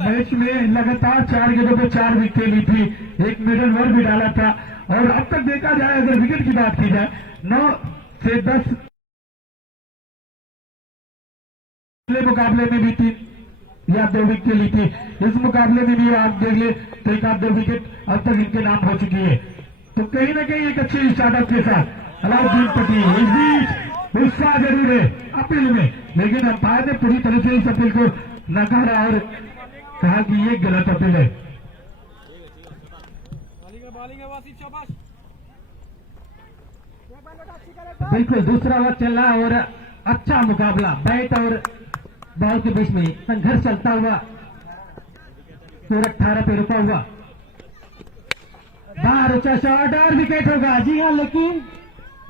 मैच में लगातार 4 गेंदों पर 4 विकेट ली थी, एक मिडल ओवर भी डाला था। और अब तक देखा जाए अगर विकेट की बात की जाए 9 से 10 मुकाबले में भी 3 या 2 विकेट ली थी। इस मुकाबले में भी आप देख ले तो 1-2 विकेट अब तक इनके नाम हो चुकी है। तो कहीं ना कहीं एक अच्छी स्टार्टअप के साथ अलाउद्दीन पटेल इस बीच गुस्सा जरूर है अपील में, लेकिन अंपायर ने पूरी तरह से इस अपील को नकारा और कहा कि ये गलत अपील है। बिल्कुल दूसरा ओवर चल रहा और अच्छा मुकाबला बैट और बॉल के बीच में संघर्ष चलता हुआ पूरा 18 पे रुका हुआ। बाहर ऊंचा शॉट और विकेट होगा। जी हाँ, लेकिन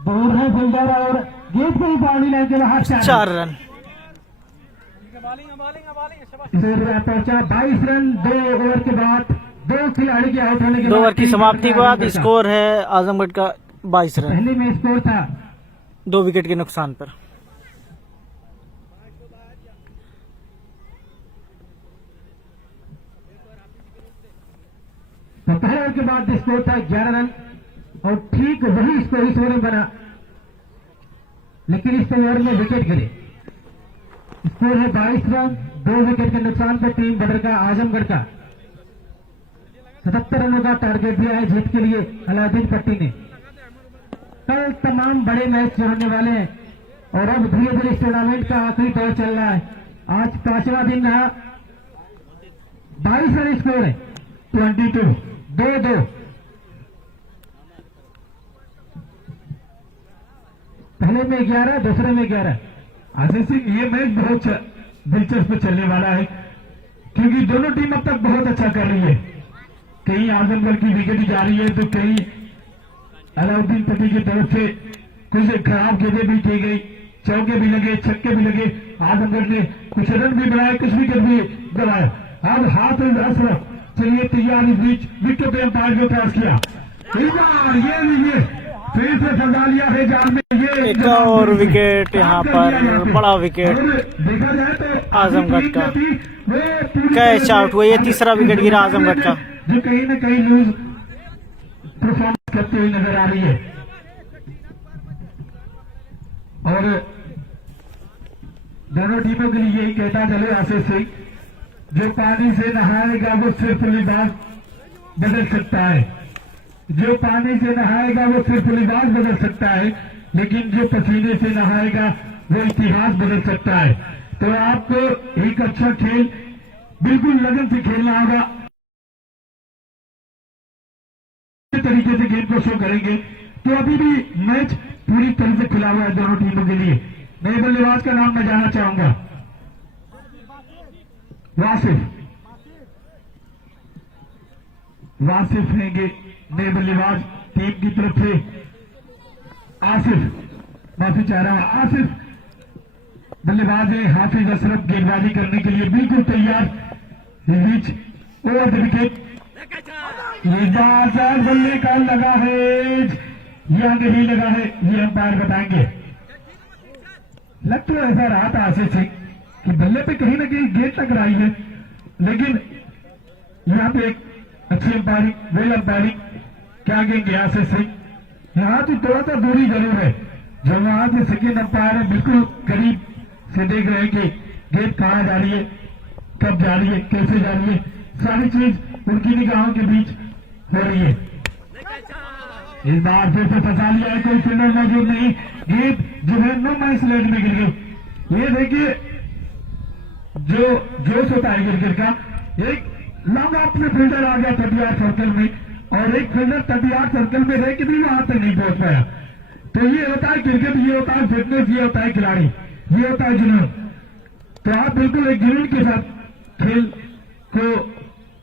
दूर है फील्डर और गेट पर ही बाउंड्री लाइन के बाहर 4 रन। पहुंचा 22 रन 2 ओवर के बाद 2 खिलाड़ी के आउट होने के 2 ओवर की समाप्ति के बाद स्कोर है आजमगढ़ का 22 रन। पहले में स्कोर था 2 विकेट के नुकसान पर। तो पहले ओवर के बाद स्कोर था 11 रन और ठीक वही स्कोर इस ओवर में बना, लेकिन इस ओवर में विकेट गिरे। स्कोर है 22 रन 2 विकेट के नुकसान पर टीम बदरका आजमगढ़ का 77 रनों का टारगेट दिया है जीत के लिए अलाउद्दीन पट्टी ने। कल तमाम बड़े मैच होने वाले हैं और अब धीरे धीरे इस टूर्नामेंट का आखिरी दौर चल रहा है। आज 5वां दिन रहा, 22 रन स्कोर है 22 2-2। पहले में 11 दूसरे में 11। आशीष सिंह, ये मैच बहुत दिलचस्प चलने वाला है क्योंकि दोनों टीम अब तक बहुत अच्छा कर रही है। कहीं आजमगढ़ की विकेट जा रही है तो कहीं अलाउद्दीन पट्टी की तरफ से कुछ खराब गेंदें भी की गई, चौके भी लगे, छक्के भी लगे। आजमगढ़ ने कुछ रन भी बनाए, कुछ विकेट भी गवाए। अब हाफिज अशरफ चलिए तैयार, इस बीच विकेट पे अंपायर को क्रॉस किया, इस बार ये लीजिए फिर से फंसा लिया है जाल में। ये एक और विकेट यहाँ पर, बड़ा विकेट देखा जाए तो आजमगढ़ का कैच आउट हुआ। ये तीसरा विकेट गिरा आजमगढ़ का, जो कहीं ना कहीं लूज परफॉर्मेंस करते हुए नजर आ रही है। और दोनों टीमों के लिए यही कहता चले आशीष सिंह, जो पानी से नहाएगा वो सिर्फ लिबास बदल सकता है, जो पानी से नहाएगा वो सिर्फ लिबास बदल सकता है, लेकिन जो पसीने से नहाएगा वो इतिहास बदल सकता है। तो आपको एक अच्छा खेल बिल्कुल लगन से खेलना होगा, इस तरीके से गेम को शो करेंगे तो अभी भी मैच पूरी तरह से खुला हुआ है दोनों टीमों के लिए। नए बल्लेबाज का नाम मैं जानना चाहूंगा, वासिफ हैंगे नए बल्लेबाज टीम की तरफ से। आसिफ, माफी चाह रहा हूं, आसिफ बल्लेबाज है। हाफिज अशरफ गेंदबाजी करने के लिए बिल्कुल तैयार। बीच ओवर द विकेट, बल्ले का लगा है या नहीं लगा है ये अंपायर बताएंगे। लग तो ऐसा रहा था आशीष सिंह कि बल्ले पे कहीं ना कहीं गेंद टकराई है, लेकिन यहाँ पे एक अच्छी अंपायरिंग, वेल अंपायरिंग क्या कहेंगे आशीष सिंह। यहाँ तो थोड़ा सा दूरी जरूर है, जो वहां से सेकेंड अंपायर है बिल्कुल करीब से देख रहे हैं कि गेंद कहाँ जा रही है, कब जा रही है, कैसे जा रही है, सारी चीज उनकी निगाहों के बीच हो रही है। इस बार फिर से फंसा लिया है, कोई फील्डर मौजूद नहीं, गेंद जो है नो मैच लेट में गिर गई। ये देखिए जो जोश होता है क्रिकेट का, एक लॉन्ग ऑफ में फील्डर आ गया 38 सर्कल में, और एक फील्डर 38 सर्कल में रह के भी वहां तक नहीं पहुंच पाया। तो ये होता है क्रिकेट, ये होता है फिटनेस, ये होता है खिलाड़ी, ये होता है जुनून। तो आप बिल्कुल एक जुनून के साथ खेल को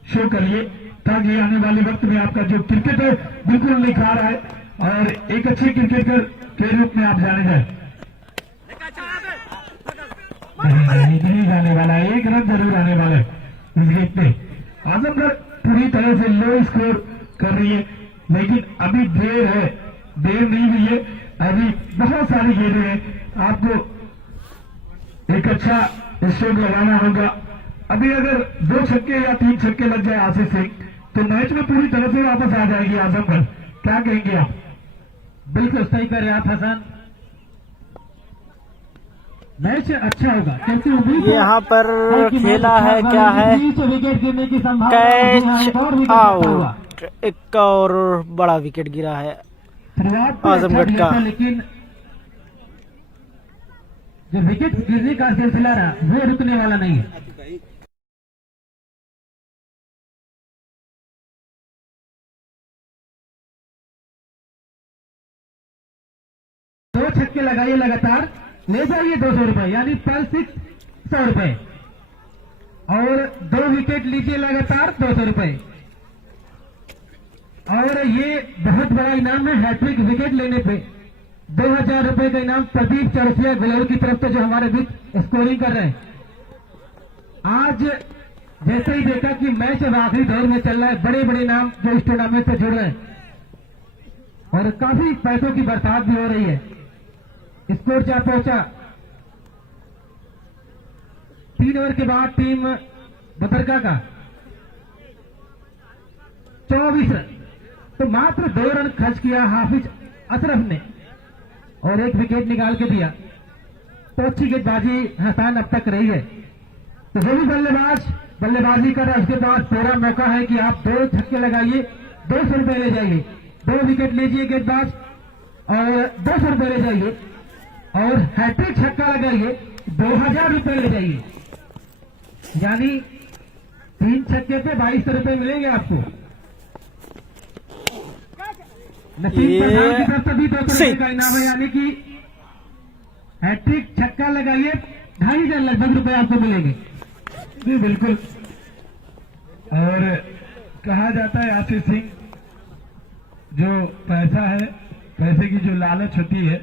शो करिए ताकि आने वाले वक्त में आपका जो क्रिकेट है बिल्कुल निखार आए और एक अच्छे क्रिकेटर के रूप में आप जाने जाए। नहीं जाने वाला है, एक रन जरूर आने वाला है इस गेम पे। आजमगढ़ पूरी तरह से लो स्कोर कर रही है, लेकिन अभी देर है, देर नहीं हुई है, अभी बहुत सारी गेंदें हैं। आपको एक अच्छा स्ट्रोक लगाना होगा। अभी अगर 2 छक्के या 3 छक्के लग जाए आशीष सिंह तो मैच में पूरी तरह से वापस आ जाएगी आजमगढ़। क्या कहेंगे आप? बिल्कुल सही कर रहे हैं आप हसन, मैच अच्छा होगा क्योंकि उम्मीद यहाँ पर खेला है क्या है, विकेट गिरने की कैच आउट। एक और बड़ा विकेट गिरा है आजमगढ़ का। लेकिन जो विकेट गिरने का सिलसिला रहा वो रुकने वाला नहीं है। दो छक्के लगाइए लगातार, ले जाइए 200 रुपए, यानी पर 600 रुपए, और 2 विकेट लीजिए लगातार 200 रुपए। और ये बहुत बड़ा इनाम है हैट्रिक विकेट लेने पे 2000 रुपए का इनाम प्रदीप चौरसिया गुलेर की तरफ से, जो हमारे बीच स्कोरिंग कर रहे हैं। आज जैसे ही देखा कि मैच अब आखिरी दौर में चल रहा है, बड़े बड़े नाम जो इस टूर्नामेंट से जुड़ रहे हैं और काफी पैसों की बरसात भी हो रही है। स्कोर क्या पहुंचा 3 ओवर के बाद टीम बदरका का 24 रन, तो मात्र 2 रन खर्च किया हाफिज अशरफ ने और 1 विकेट निकाल के दिया। तो अच्छी गेंदबाजी हसन अब तक रही है। तो जो भी बल्लेबाजी कर रहा है उसके पास पूरा मौका है कि आप 2 छक्के लगाइए, 200 रुपए ले जाइए, 2 विकेट लीजिए गेंदबाज और 200 रुपए ले जाइए, और हैट्रिक छक्का लगाइए 2000 रुपए ले जाइए, यानी 3 छक्के पे 2200 रुपए मिलेंगे आपको। नसीब प्रधान की तरफ से भी 200 रुपए का इनाम है, यानी कि हैट्रिक छक्का लगाइए 2500 लगभग रुपए आपको मिलेंगे। जी बिल्कुल। और कहा जाता है आशीष सिंह, जो पैसा है, पैसे की जो लालच होती है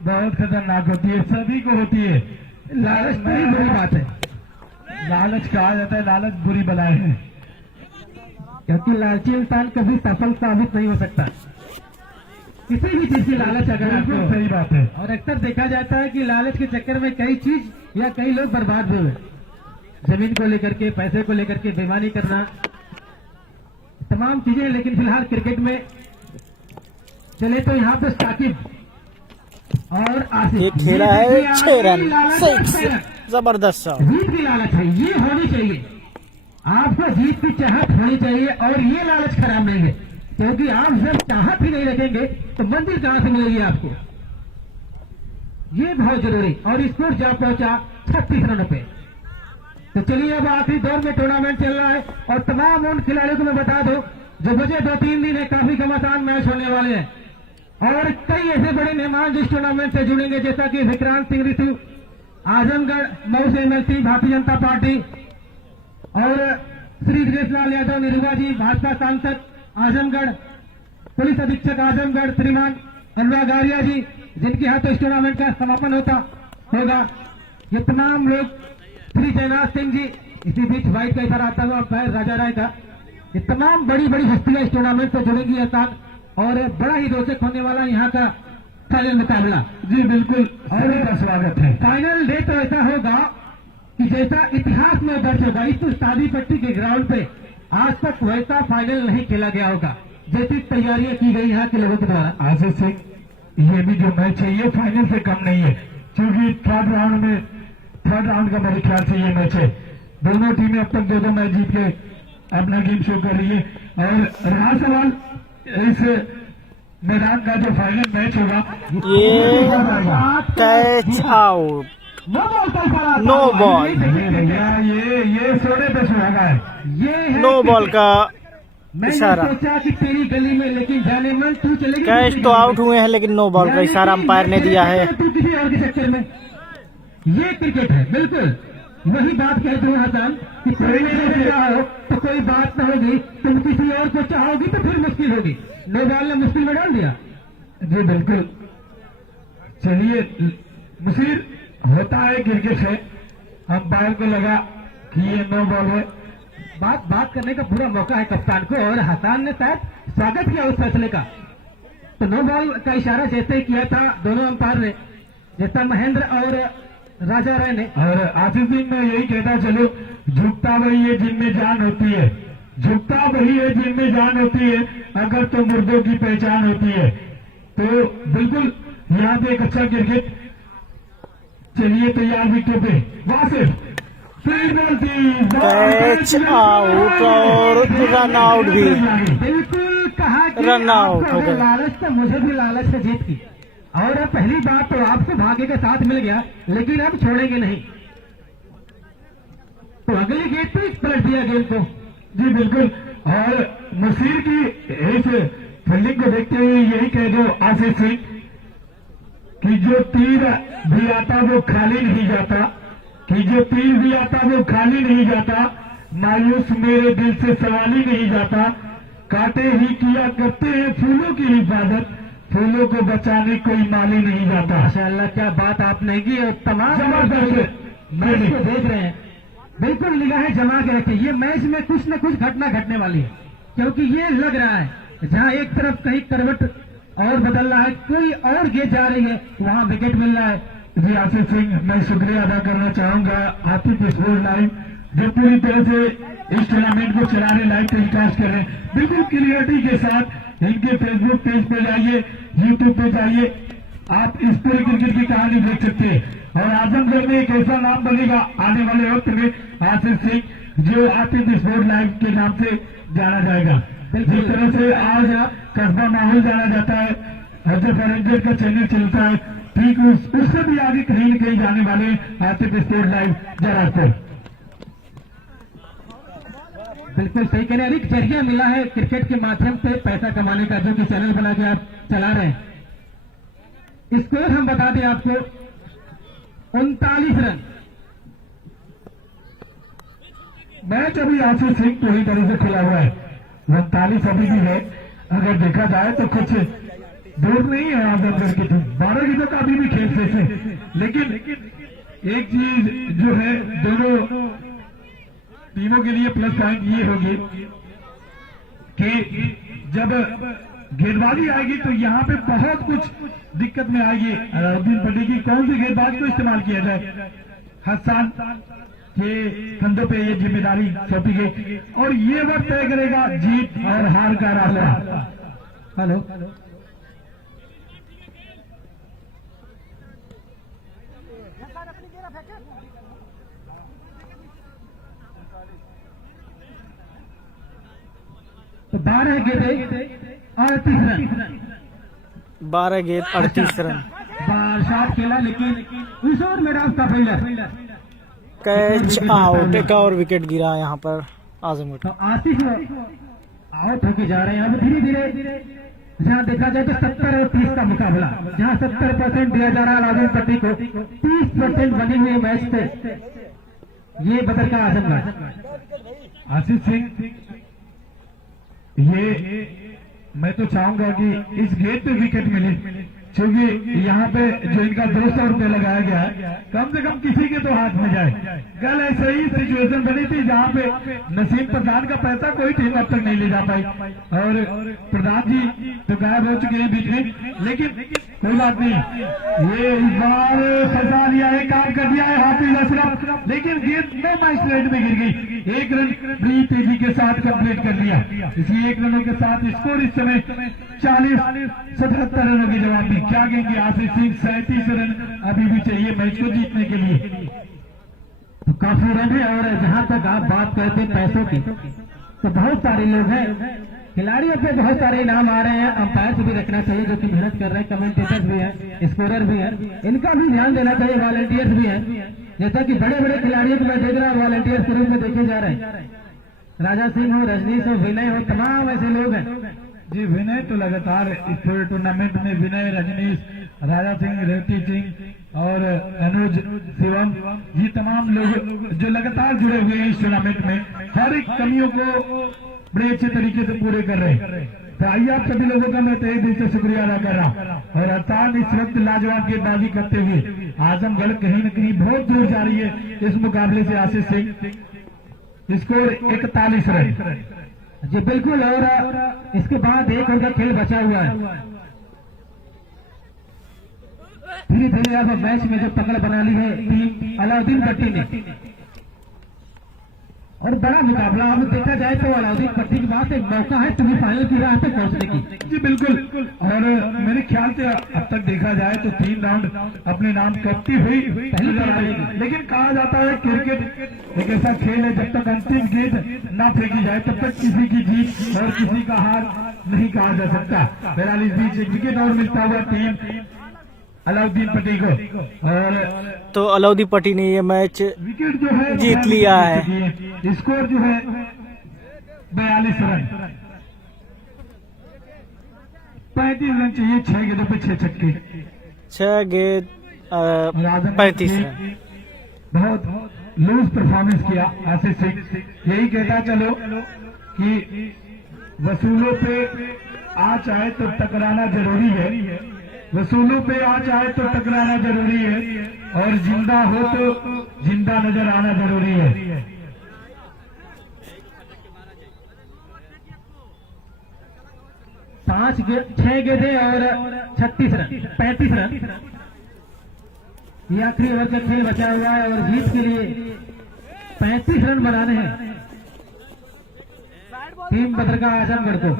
बहुत खतरनाक होती है, सभी को होती है। लालच बड़ी बुरी बात है, लालच कहा जाता है, लालच बुरी बलाए है। क्योंकि लालची इंसान कभी सफल साबित नहीं हो सकता। किसी भी चीज की लालच अगर बिल्कुल आपको, सही बात है। और अक्सर देखा जाता है कि लालच के चक्कर में कई चीज या कई लोग बर्बाद हुए, जमीन को लेकर के, पैसे को लेकर के बेईमानी करना, तमाम चीजें। लेकिन फिलहाल क्रिकेट में चले तो यहाँ पे साकिब और आसिफ, ये खेला है 6 रन, 6 जबरदस्त शॉट। जीत की लालच है, ये होनी चाहिए। आपको जीत की चाहत होनी चाहिए और ये लालच खराब नहीं है, क्योंकि आप जब चाहत ही नहीं रखेंगे तो मंजिल कहां से मिलेगी आपको, ये बहुत जरूरी। और स्कोर जा पहुंचा 36 रनों पे। तो चलिए अब आखिरी दौर में टूर्नामेंट चल रहा है और तमाम उन खिलाड़ियों को मैं बता दूं जो बचे 2-3 दिन है, काफी घमासान मैच होने वाले हैं और कई ऐसे बड़े मेहमान जो इस टूर्नामेंट से जुड़ेंगे, जैसा कि विक्रांत सिंह ऋतु, आजमगढ़ मऊ से एमएलसी भारतीय जनता पार्टी, और श्री दिनेशलाल यादव निरुआ जी भाजपा सांसद आजमगढ़, पुलिस अधीक्षक आजमगढ़ श्रीमान अनुराग आर्या जी, जिनके हाथों इस टूर्नामेंट का समापन होगा। ये तमाम लोग, श्री जयनाथ सिंह जी, इसी बीच वाइट का इधर आता हुआ पैर राजा राय का, ये तमाम बड़ी बड़ी हस्तियां इस टूर्नामेंट से जुड़ेंगी साथ, और बड़ा ही रोचक होने वाला यहाँ का फाइनल मुकाबला। जी बिल्कुल, और का स्वागत है। फाइनल डे तो ऐसा होगा कि जैसा इतिहास में दर्ज होगा, इस शादी पट्टी के ग्राउंड पे आज तक वैसा फाइनल नहीं खेला गया होगा, जैसी तैयारियां की गई यहाँ के लोगों के द्वारा। आशीष सिंह, ये भी जो मैच है ये फाइनल से कम नहीं है, क्योंकि थर्ड राउंड का मेरे ख्याल से ये मैच है। दोनों टीमें अब तक 2-2 मैच जीत के अपना गेम शो कर रही है। और रहा सवाल इस मैदान का जो फाइनल मैच होगा, ये कैच आउट, नो बॉल, भैया ये सोने पे सुहागा है। ये है नो बॉल का मैंने इशारा। सोचा कि तेरी गली में, लेकिन जाने मन तू चलेगी। कैच तो आउट हुए हैं, लेकिन नो बॉल का इशारा अंपायर ने दिया है। तू किसी और के चक्कर में, ये क्रिकेट है। बिल्कुल वही बात कहते हो हसन कि पहले चाहो तो कोई बात न होगी, तुम किसी और को चाहोगी तो फिर मुश्किल होगी। नो बॉल ने मुश्किल में डाल दिया। जी बिल्कुल। चलिए, मुसीर होता है क्रिकेट है, अंपायर को लगा कि ये नो बॉल है, बात करने का पूरा मौका है कप्तान को, और हसन ने शायद स्वागत किया उस फैसले का। तो नो बॉल का इशारा जैसे किया था दोनों अंपायर ने, जैसा महेंद्र और राजा राय ने। और आशीष सिंह मैं यही कहता चलो, झुकता वही है जिनमें जान होती है, झुकता वही है जिनमें जान होती है, अगर तो मुर्दों की पहचान होती है। तो बिल्कुल यहाँ पे एक अच्छा क्रिकेट। चलिए तैयार विकेट पे, वासिफ कैच आउट और रन आउट भी, बिल्कुल कहा कि रन आउट हो गए। लालच तो मुझे भी लालच से जीत की, और अब पहली बात तो आपको भाग्य के साथ मिल गया, लेकिन अब छोड़ेंगे नहीं। तो अगली गेट पे पलट दिया गेम को। जी बिल्कुल। और मुसीर की इस फील्डिंग को देखते हुए यही कह दो आशीष सिंह कि जो तीर भी आता वो खाली नहीं जाता, कि जो तीर भी आता वो खाली नहीं जाता, मायूस मेरे दिल से सवाल ही नहीं जाता, कांटे ही किया करते हैं फूलों की हिफाजत, फूलों को बचाने कोई माली नहीं जाता। माशाअल्लाह, क्या बात आपने की। तमाम जबरदस्त मैच को देख रहे हैं, बिल्कुल निगाहें जमा के रखें। ये मैच में कुछ न कुछ घटना घटने वाली है, क्योंकि ये लग रहा है जहां एक तरफ कहीं करवट और बदल रहा है, कोई और गेट जा रही है, वहां विकेट मिल रहा है। जी आशीष सिंह, मैं शुक्रिया अदा करना चाहूंगा आतिफ स्पोर्ट लाइव, जो पूरी तरह से इस टूर्नामेंट को चला रहे, लाइव टेलीकास्ट कर रहे हैं बिल्कुल क्लियरिटी के साथ। इनके फेसबुक पेज पे जाइए, यूट्यूब पे जाइए, आप इस पूरी क्रिकेट की कहानी देख सकते हैं। और आजमगढ़ में एक ऐसा नाम बनेगा आने वाले वक्त में, आशीष सिंह, जो आतिफ स्पोर्ट लाइव के नाम से जाना जाएगा। जिस तरह से आज कस्बा माहौल जाना जाता है, हजरत रेंजर का चैनल चलता है, ठीक उससे भी आगे कहीं न कहीं जाने वाले आतिफ स्पोर्ट लाइव जरापुर। बिल्कुल सही कह रहे हैं। एक जरिया मिला है क्रिकेट के माध्यम से पैसा कमाने का, जो कि चैनल बना के आप चला रहे हैं। स्कोर हम बता दें आपको, 39 रन। मैच अभी आशीष सिंह पूरी तरह से खुला हुआ है। 39 अभी भी है। अगर देखा जाए तो कुछ दूर नहीं है आजमगढ़ की टीम। 12 गेंदों का अभी भी खेल शेष है, लेकिन एक चीज जो है दोनों टीमों के लिए प्लस पॉइंट ये होगी कि जब गेंदबाजी आएगी तो यहाँ पे बहुत कुछ दिक्कत में आएगी। अलाउद्दीन पट्टी की कौन सी गेंदबाज को इस्तेमाल किया जाए, हसन के कंधों पे ये जिम्मेदारी सौंपी गई और ये वक्त तय करेगा जीत और हार का रास्ता। हेलो तो 12 गेंदे 38 रन, 12 गेंद 38 रन। शॉट खेला लेकिन उस ओवर में रास्ता फैला कैच आउट, एक और विकेट गिरा यहाँ पर आजमगढ़। तो आतिश आउट होके जा रहे हैं। अब धीरे धीरे जहाँ देखा जाए तो 70 और 30 का मुकाबला, जहाँ 70% दिया जा रहा है आजम पट्टी को, 30% बने हुए मैच पे ये बदल का आजमगढ़। आशीष सिंह, ये मैं तो चाहूंगा कि इस गेट पे विकेट मिले, क्योंकि यहाँ पे जो इनका 200 रुपये लगाया गया है कम से कम किसी के तो हाथ में जाए। कल ऐसे ही सिचुएशन बनी थी जहाँ पे नसीम प्रधान का पैसा कोई टीम अब तक नहीं ले जा पाई और प्रधान जी तो गायब हो चुके हैं बीच में, लेकिन कोई बात नहीं। ये इस बार फंसा लिया है, काम कर दिया है हाफिज अशरफ, लेकिन गेंद नो मैच लाइन में गिर गई। 1 रन बड़ी तेजी के साथ कंप्लीट कर दिया। इसलिए 1 रनों के साथ स्कोर इस समय 40-77 रनों की जवाब में। क्या कहेंगे आशीष सिंह, 37 रन अभी भी चाहिए मैच को जीतने के लिए। तो काफी रन है। और जहाँ तक आप बात करते हैं पैसों की, तो बहुत सारे लोग हैं, खिलाड़ियों पे बहुत सारे इनाम आ रहे हैं। अंपायर से भी रखना चाहिए जो कि मेहनत कर रहे हैं, कमेंटेटर्स भी हैं, स्कोरर भी हैं, इनका भी ध्यान देना चाहिए। वॉलंटियर्स भी हैं, जैसा कि बड़े बड़े खिलाड़ियों को मैं देख रहा हूँ वॉलंटियर्स के रूप में देखे जा रहे हैं। राजा सिंह हो, रजनीश हो, विनय हो, तमाम ऐसे लोग हैं। जी विनय तो लगातार इस पूरे टूर्नामेंट में, विनय, रजनीश, राजा सिंह, रेवती सिंह और अनुज, शिवम, ये तमाम लोग जो लगातार जुड़े हुए हैं इस टूर्नामेंट में, हर एक कमियों को बड़े अच्छे तरीके से पूरे कर रहे हैं। तो आइए आप सभी लोगों का मैं तहे दिल से शुक्रिया अदा कर रहा हूँ। और अर्थात इस वक्त लाजवाब गेंदबाजी करते हुए आजमगढ़ कहीं न कहीं बहुत दूर जा रही है इस मुकाबले से। Ashish Singh, score 41 run. जी बिल्कुल। और इसके बाद एक उनका खेल बचा हुआ है। धीरे धीरे अब मैच में जो पकड़ बना ली है टीम अलाउद्दीन पट्टी ने, और बड़ा मुकाबला अब देखा जाए तो अलाउद्दीन पट्टी के बाद एक मौका है सेमीफाइनल की राह पे पहुंचने की। जी बिल्कुल। और मेरे ख्याल से अब तक देखा जाए तो 3 राउंड अपने नाम करती हुई नजर आएगी। लेकिन कहा जाता है क्रिकेट एक ऐसा खेल है जब तक अंतिम गेंद ना फेंकी जाए तब तक किसी की जीत और किसी का हार नहीं कहा जा सकता। 42 बीच एक विकेट और मिलता हुआ टीम अलाउद्दीन पट्टी को, और तो अलाउद्दीन पट्टी ने ये मैच विकेट जो है जीत लिया है। स्कोर जो है 42 रन, 35 रन चाहिए, 6 गेंदों पे 6 छक्के, 6 गेंद 35 रन। बहुत लूज परफॉर्मेंस किया आशीष सिंह। यही कहता चलो कि वसूलों पे आ चाहे तो टकराना जरूरी है, वसूलों पे आ चाहे तो टकराना जरूरी है, और जिंदा हो तो जिंदा नजर आना जरूरी है। पांच 6 गेंदें और 36 रन, 35 रन। ये आखिरी ओवर का खेल बचा हुआ है और जीत के लिए 35 रन बनाने हैं टीम भद्रका आजमगढ़ को।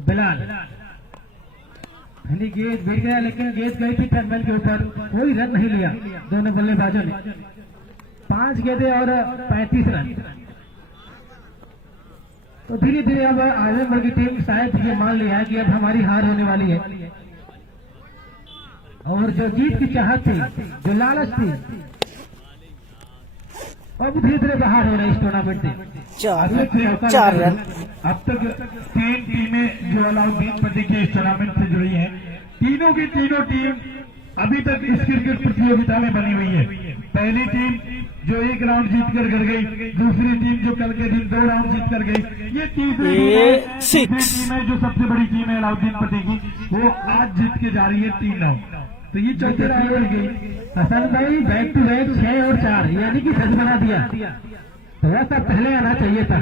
बिलाल पहली गेंद भिड़ गया, लेकिन गेंद गई थी टर्नमैन के ऊपर, कोई रन नहीं लिया दोनों बल्लेबाजों ने। 5 गेंदें और 35 रन। तो धीरे धीरे अब आजमगढ़ की टीम शायद ये मान लिया है कि अब हमारी हार होने वाली है, और जो जीत की चाहत थी, जो लालच थी, अब धीरे धीरे बाहर हो रहे इस टूर्नामेंट से। 4 रन। अब तक 3 टीमें जो अलाउद्दीन पट्टी के इस टूर्नामेंट से जुड़ी हैं, तीनों की तीनों टीम अभी तक इस क्रिकेट प्रतियोगिता में बनी हुई है। पहली टीम जो एक राउंड जीत कर घर गई, दूसरी टीम जो कल के दिन 2 राउंड जीत कर गई, ये तीसरी टीम है जो सबसे बड़ी टीम है अलाउद्दीन पट्टी की, वो आज जीत के जा रही है 3 राउंड। तो ये चौथे राउंड में गई। हसन भाई बैक टू बैक 6 और 4 यानी कि 6 बना दिया। थोड़ा सा पहले आना चाहिए था।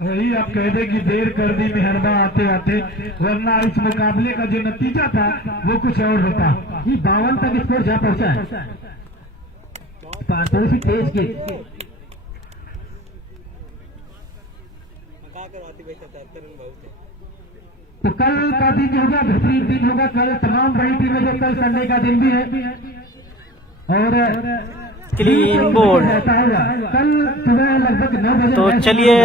वही आप कह दे कि देर कर दी मेहरबा आते आते, वरना इस मुकाबले का जो नतीजा था वो कुछ और होता। ये 52 तक स्कोर जा पहुंचा है। थोड़ी सी तेज के तो कल का दिन होगा, बेहतरीन दिन होगा। कल तमाम बड़ी टीमें जो कल संडे का दिन भी है और क्लीन बोर्ड। कल सुबह लगभग 9 बजे। तो चलिए,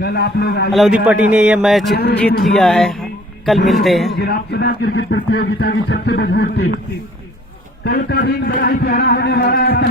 कल आप लोग अलाउद्दीन पट्टी ने ये मैच जीत लिया है। कल मिलते हैं। गिरापसभा क्रिकेट प्रतियोगिता की सबसे मजबूत टीम। कल का दिन बड़ा ही प्यारा होने वाला है।